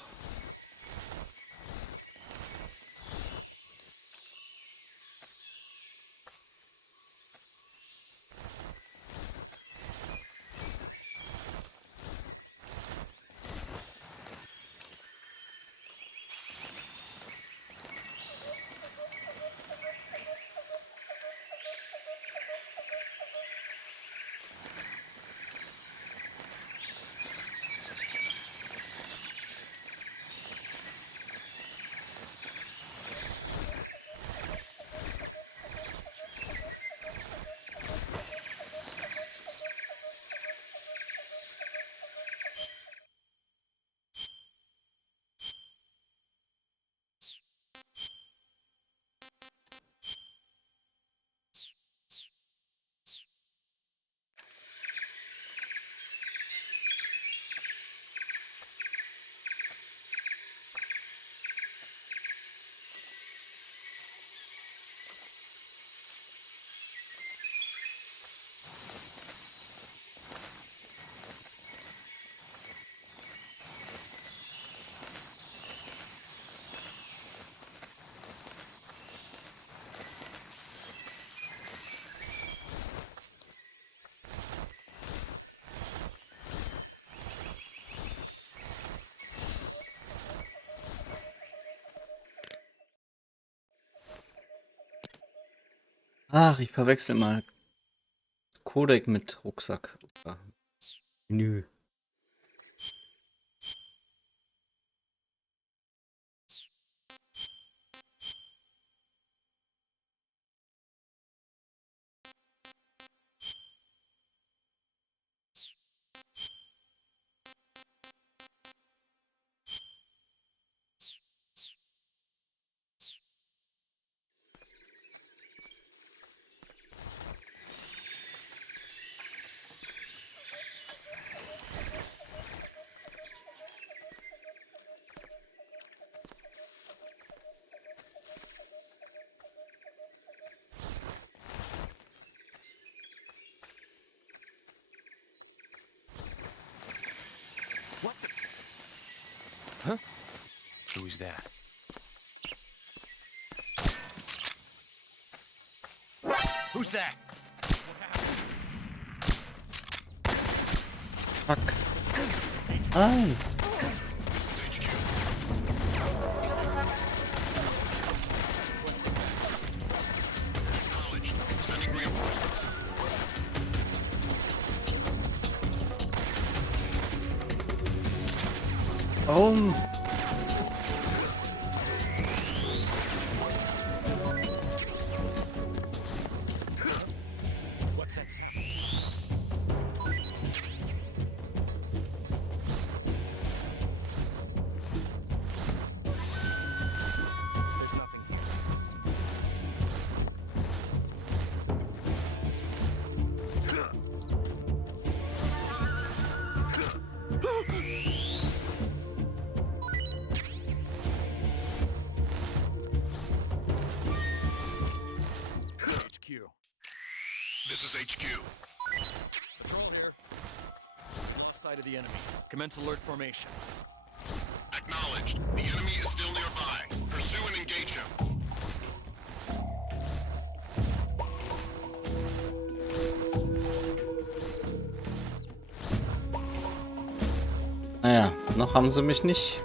Ach, ich verwechsel mal Codec mit Rucksack. Menü. What the? Huh? Who's that? Who's that? Fuck. Nein. Warum? What's that sound? There's nothing here. HQ. This is HQ. Patrol here. Lost sight of the enemy. Commence alert formation. Acknowledged. The enemy is still nearby. Pursue and engage him. Naja, noch haben sie mich nicht.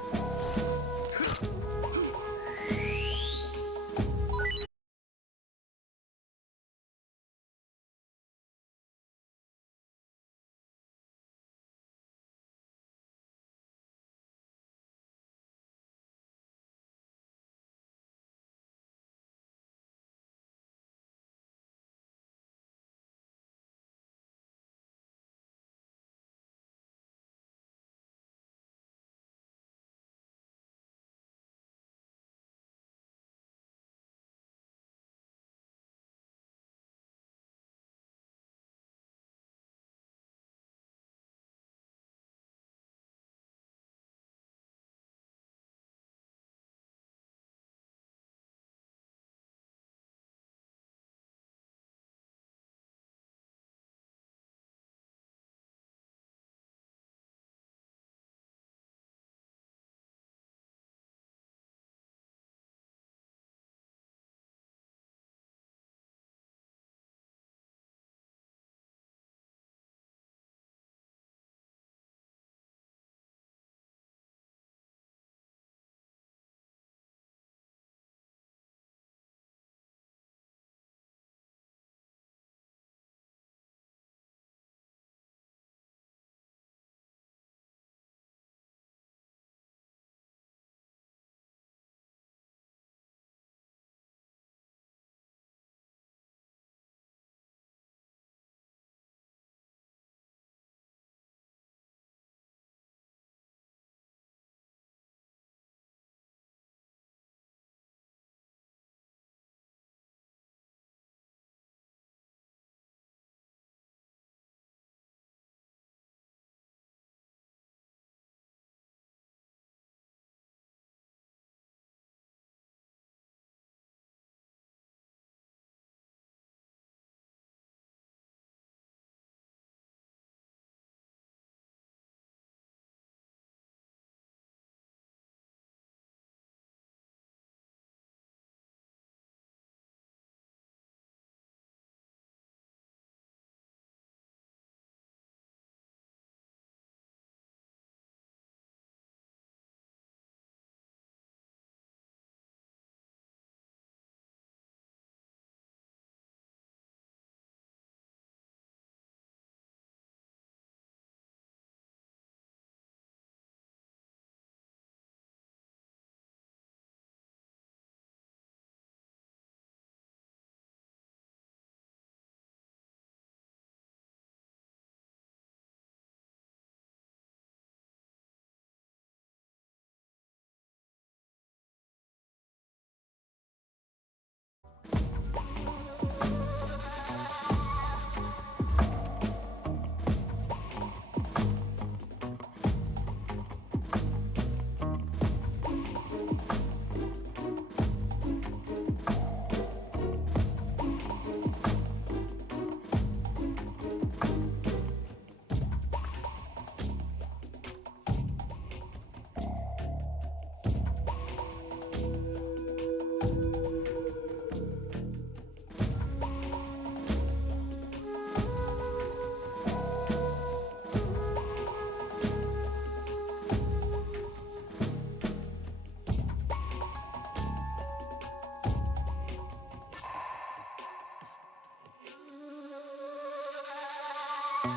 HQ.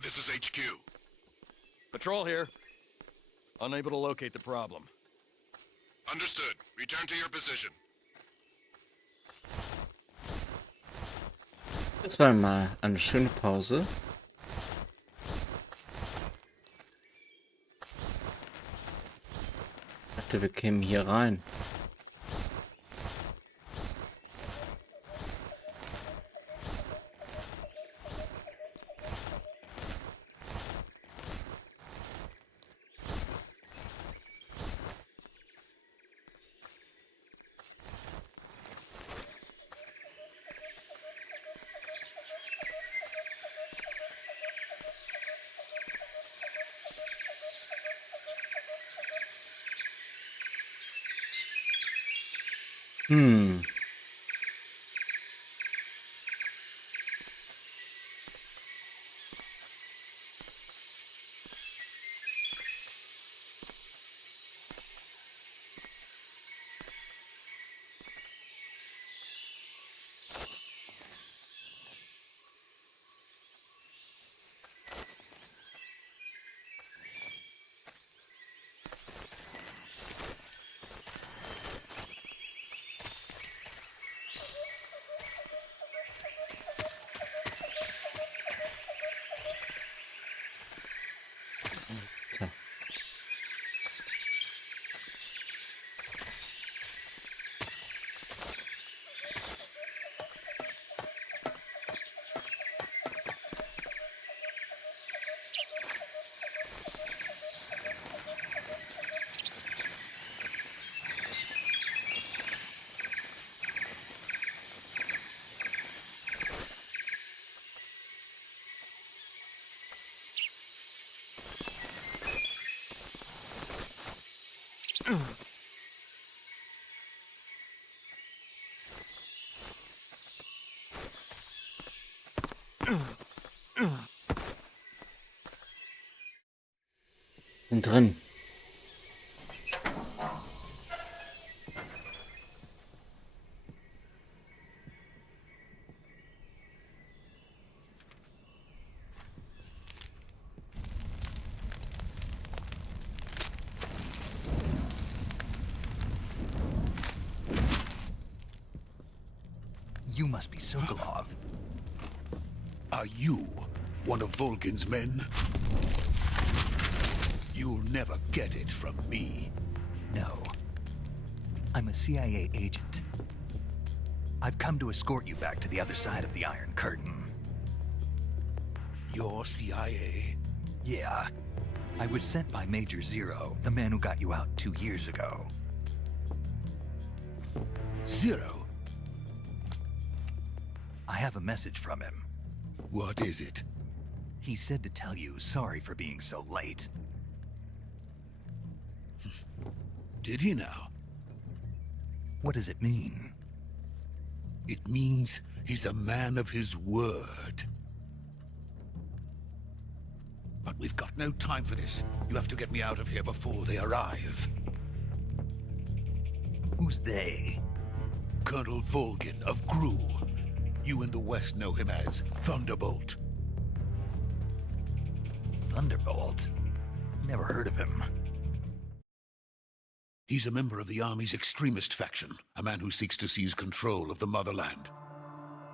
This is HQ. Patrol here. Unable to locate the problem. Understood. Return to your position. Das war mal eine schöne Pause. Ich dachte, wir kämen hier rein. Hm. Tja. Sind drin. You must be Sokolov. Are you one of Volgin's men? You'll never get it from me. No. I'm a CIA agent. I've come to escort you back to the other side of the Iron Curtain. You're CIA? Yeah. I was sent by Major Zero, the man who got you out 2 years ago. Zero? I have a message from him. What is it? He said to tell you sorry for being so late. Did he now? What does it mean? It means he's a man of his word. But we've got no time for this. You have to get me out of here before they arrive. Who's they? Colonel Volgin of Gru. You in the West know him as Thunderbolt. Thunderbolt? Never heard of him. He's a member of the Army's extremist faction, a man who seeks to seize control of the motherland.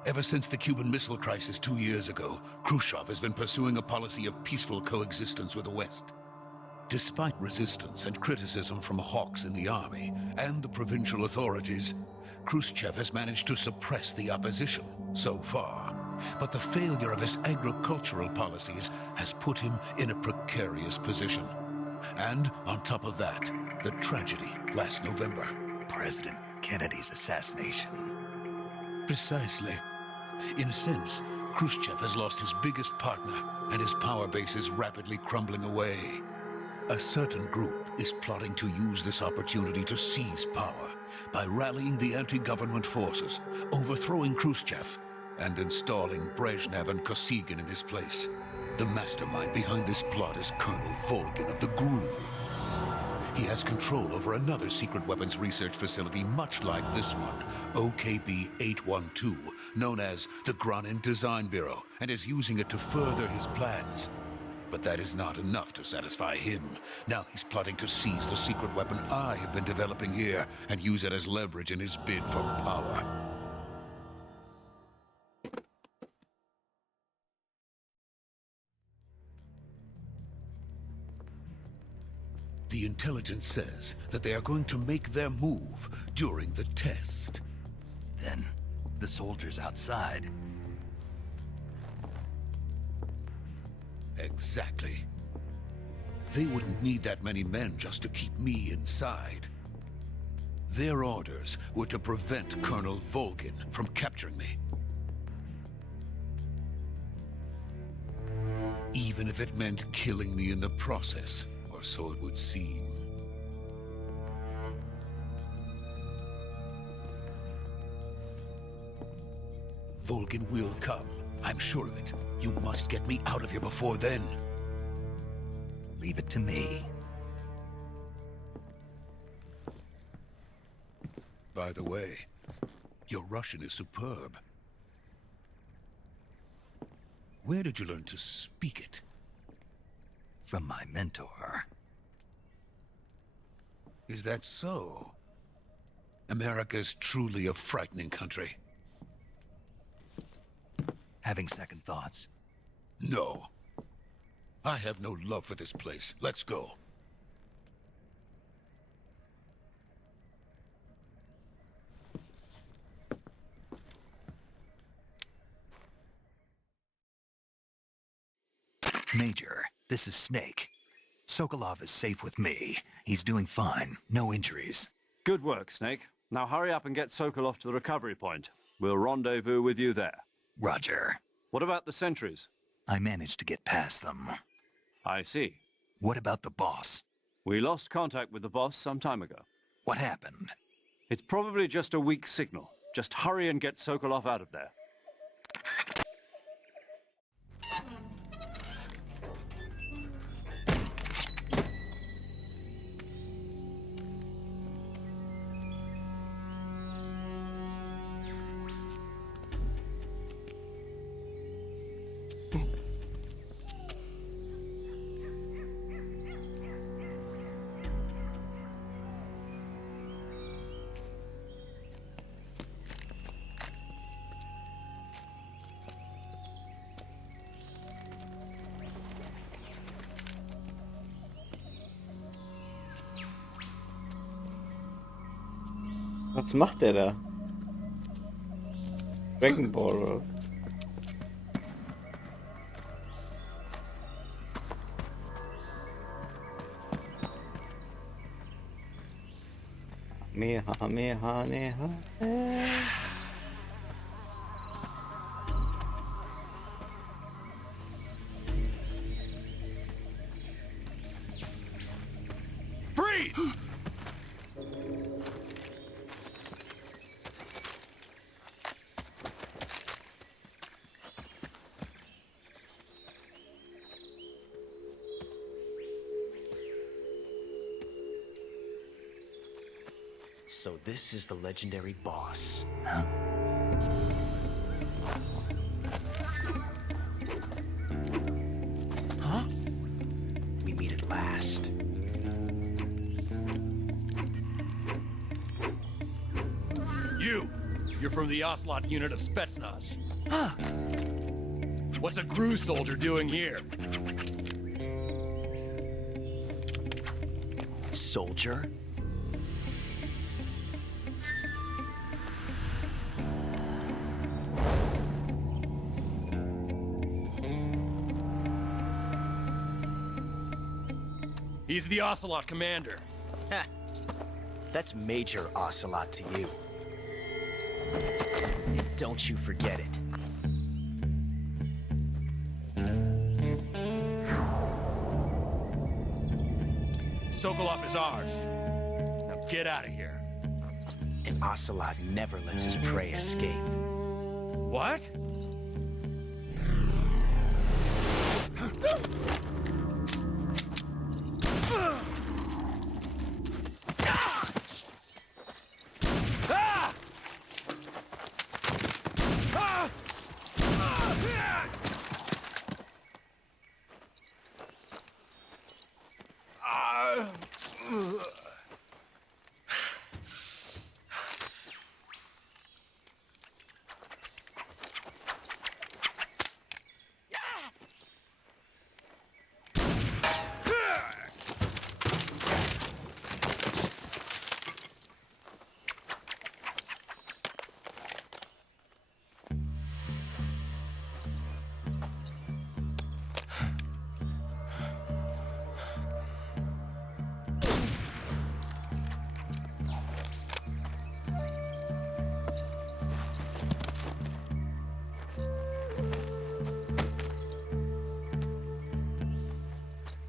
Ever since the Cuban Missile Crisis 2 years ago, Khrushchev has been pursuing a policy of peaceful coexistence with the West. Despite resistance and criticism from hawks in the army and the provincial authorities, Khrushchev has managed to suppress the opposition so far. But the failure of his agricultural policies has put him in a precarious position. And on top of that, the tragedy last November. President Kennedy's assassination. Precisely. In a sense, Khrushchev has lost his biggest partner, and his power base is rapidly crumbling away. A certain group is plotting to use this opportunity to seize power by rallying the anti-government forces, overthrowing Khrushchev, and installing Brezhnev and Kosygin in his place. The mastermind behind this plot is Colonel Volgin of the GRU. He has control over another secret weapons research facility much like this one, OKB-812, known as the Granin Design Bureau, and is using it to further his plans. But that is not enough to satisfy him. Now he's plotting to seize the secret weapon I have been developing here and use it as leverage in his bid for power. The intelligence says that they are going to make their move during the test. Then, the soldiers outside. Exactly. They wouldn't need that many men just to keep me inside. Their orders were to prevent Colonel Volgin from capturing me. Even if it meant killing me in the process, or so it would seem. Volgin will come. I'm sure of it. You must get me out of here before then. Leave it to me. By the way, your Russian is superb. Where did you learn to speak it? From my mentor. Is that so? America's truly a frightening country. Having second thoughts? No. I have no love for this place. Let's go. Major, this is Snake. Sokolov is safe with me. He's doing fine. No injuries. Good work, Snake. Now hurry up and get Sokolov to the recovery point. We'll rendezvous with you there. Roger. What about the sentries? I managed to get past them. I see. What about the boss? We lost contact with the boss some time ago. What happened? It's probably just a weak signal. Just hurry and get Sokolov out of there. Was macht der da? Dragon Ball oder? Meha. Freeze! So this is the legendary boss. Huh? Huh? We meet at last. You're from the Ocelot unit of Spetsnaz. Huh. What's a GRU soldier doing here? Soldier? He's the Ocelot commander. Heh. That's Major Ocelot to you. And don't you forget it. Sokolov is ours. Now get out of here. And Ocelot never lets his prey escape. What?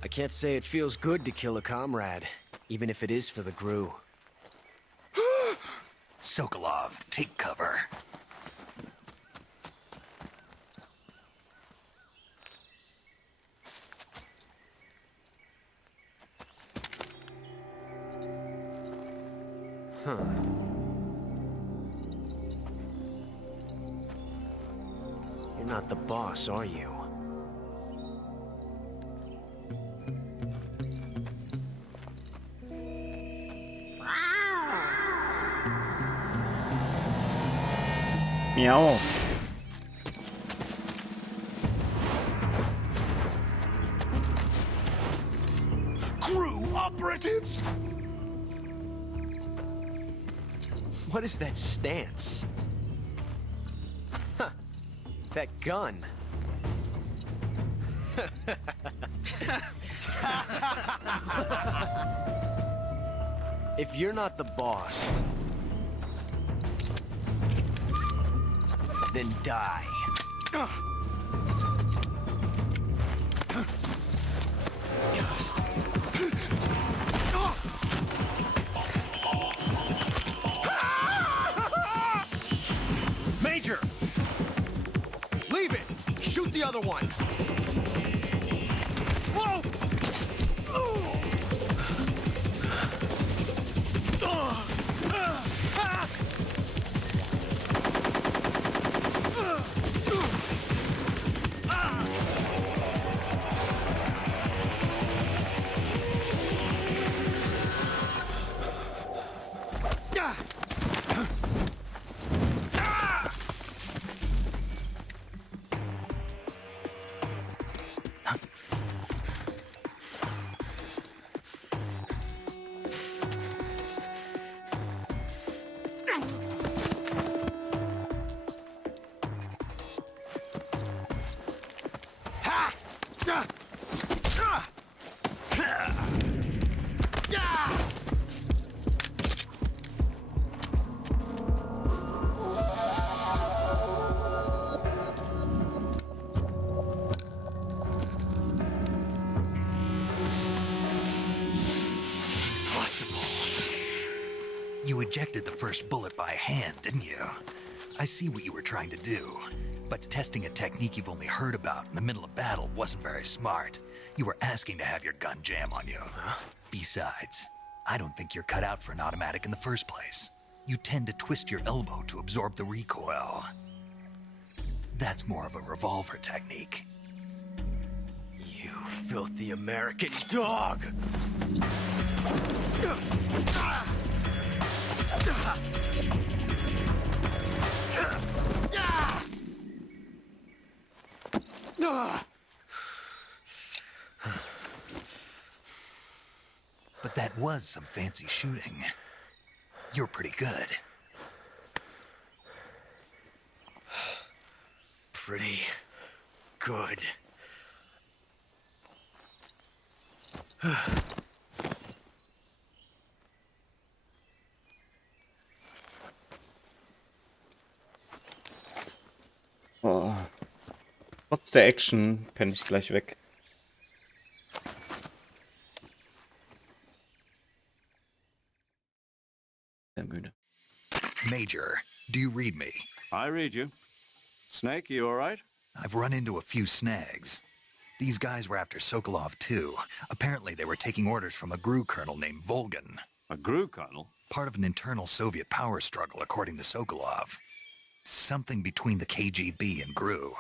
I can't say it feels good to kill a comrade, even if it is for the Gru. Sokolov, take cover. Huh. You're not the boss, are you? Meow. Crew operatives! What is that stance? Huh. That gun. If you're not the boss, then die. Major! Leave it! Shoot the other one! Whoa! You ejected the first bullet by hand, didn't you? I see what you were trying to do, but testing a technique you've only heard about in the middle of battle wasn't very smart. You were asking to have your gun jam on you. Besides, I don't think you're cut out for an automatic in the first place. You tend to twist your elbow to absorb the recoil. That's more of a revolver technique. You filthy American dog! But that was some fancy shooting. You're pretty good. Pretty good. Oh. Trotz der Action penne ich gleich weg. Sehr müde. Major, do you read me? I read you. Snake, you all right? I've run into a few snags. These guys were after Sokolov, too. Apparently, they were taking orders from a GRU colonel named Volgan. A GRU colonel? Part of an internal Soviet power struggle, according to Sokolov. Something between the KGB and GRU.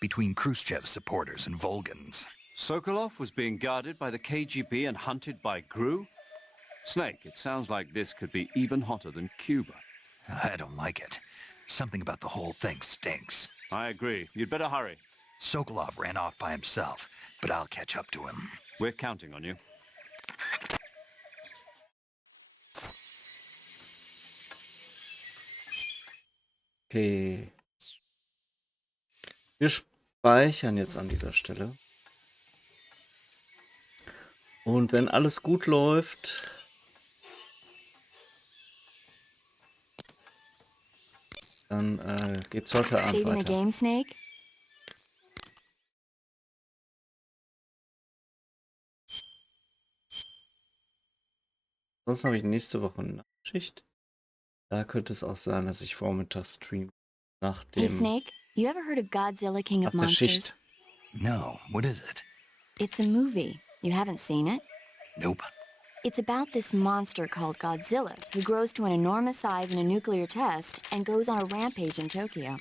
Between Khrushchev's supporters and Volgan's. Sokolov was being guarded by the KGB and hunted by GRU? Snake, it sounds like this could be even hotter than Cuba. I don't like it. Something about the whole thing stinks. I agree. You'd better hurry. Sokolov ran off by himself, but I'll catch up to him. We're counting on you. Okay. Wir speichern jetzt an dieser Stelle. Und wenn alles gut läuft, dann geht's heute Abend Saving the weiter. game, Snake? Sonst habe ich nächste Woche eine Nachtschicht. Da könnte es auch sein, dass ich vormittags streame. Nach Hey, dem Snake, you ever heard of Godzilla, King nach of der Monsters? Schicht. No, what is it? It's a movie. You haven't seen it? Nope. It's about this monster called Godzilla, who grows to an enormous size in a nuclear test and goes on a rampage in Tokyo.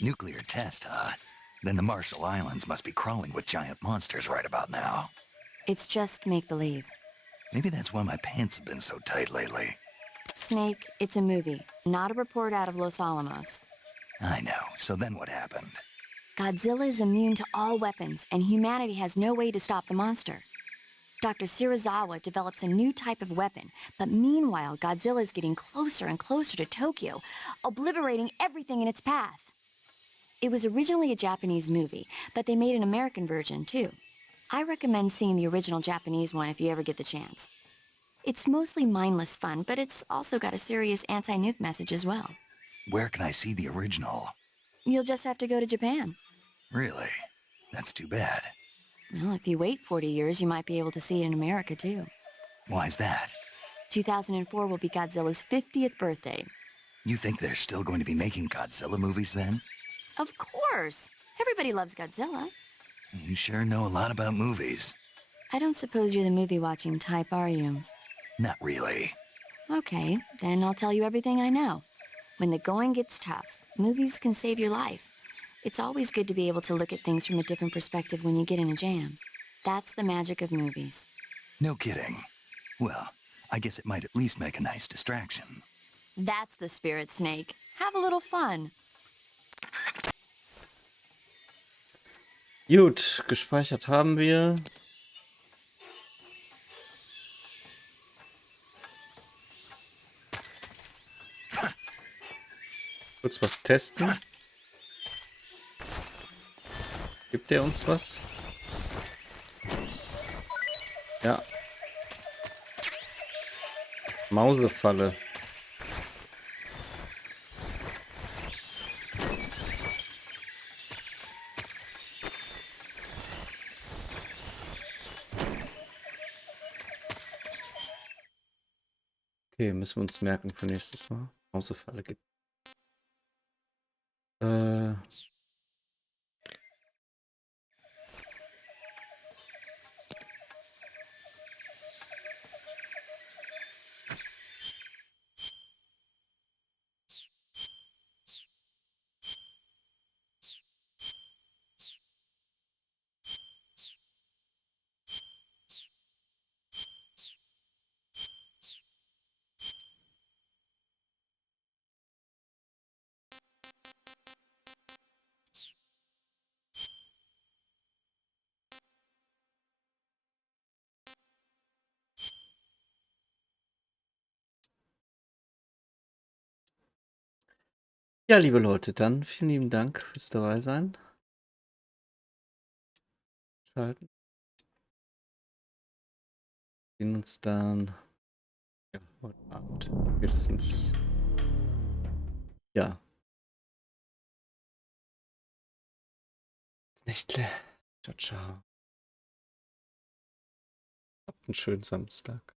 Nuclear test, huh? Then the Marshall Islands must be crawling with giant monsters right about now. It's just make-believe. Maybe that's why my pants have been so tight lately. Snake, it's a movie, not a report out of Los Alamos. I know. So then what happened? Godzilla is immune to all weapons, and humanity has no way to stop the monster. Dr. Shirazawa develops a new type of weapon, but meanwhile, Godzilla is getting closer and closer to Tokyo, obliterating everything in its path. It was originally a Japanese movie, but they made an American version, too. I recommend seeing the original Japanese one if you ever get the chance. It's mostly mindless fun, but it's also got a serious anti-nuke message as well. Where can I see the original? You'll just have to go to Japan. Really? That's too bad. Well, if you wait 40 years, you might be able to see it in America, too. Why's that? 2004 will be Godzilla's 50th birthday. You think they're still going to be making Godzilla movies then? Of course! Everybody loves Godzilla. You sure know a lot about movies. I don't suppose you're the movie-watching type, are you? Not really. Okay, then I'll tell you everything I know. When the going gets tough, movies can save your life. It's always good to be able to look at things from a different perspective when you get in a jam. That's the magic of movies. No kidding. Well, I guess it might at least make a nice distraction. That's the spirit, Snake. Have a little fun. Gut, gespeichert haben wir. Kurz was testen. Gibt der uns was? Ja. Mausefalle. Okay, müssen wir uns merken für nächstes Mal. Mausefalle gibt. Ja, liebe Leute, dann vielen lieben Dank fürs dabei sein. Schalten. Sehen uns dann ja, heute Abend spätestens. Ja. Das Nächtle. Ciao, ciao. Habt einen schönen Samstag.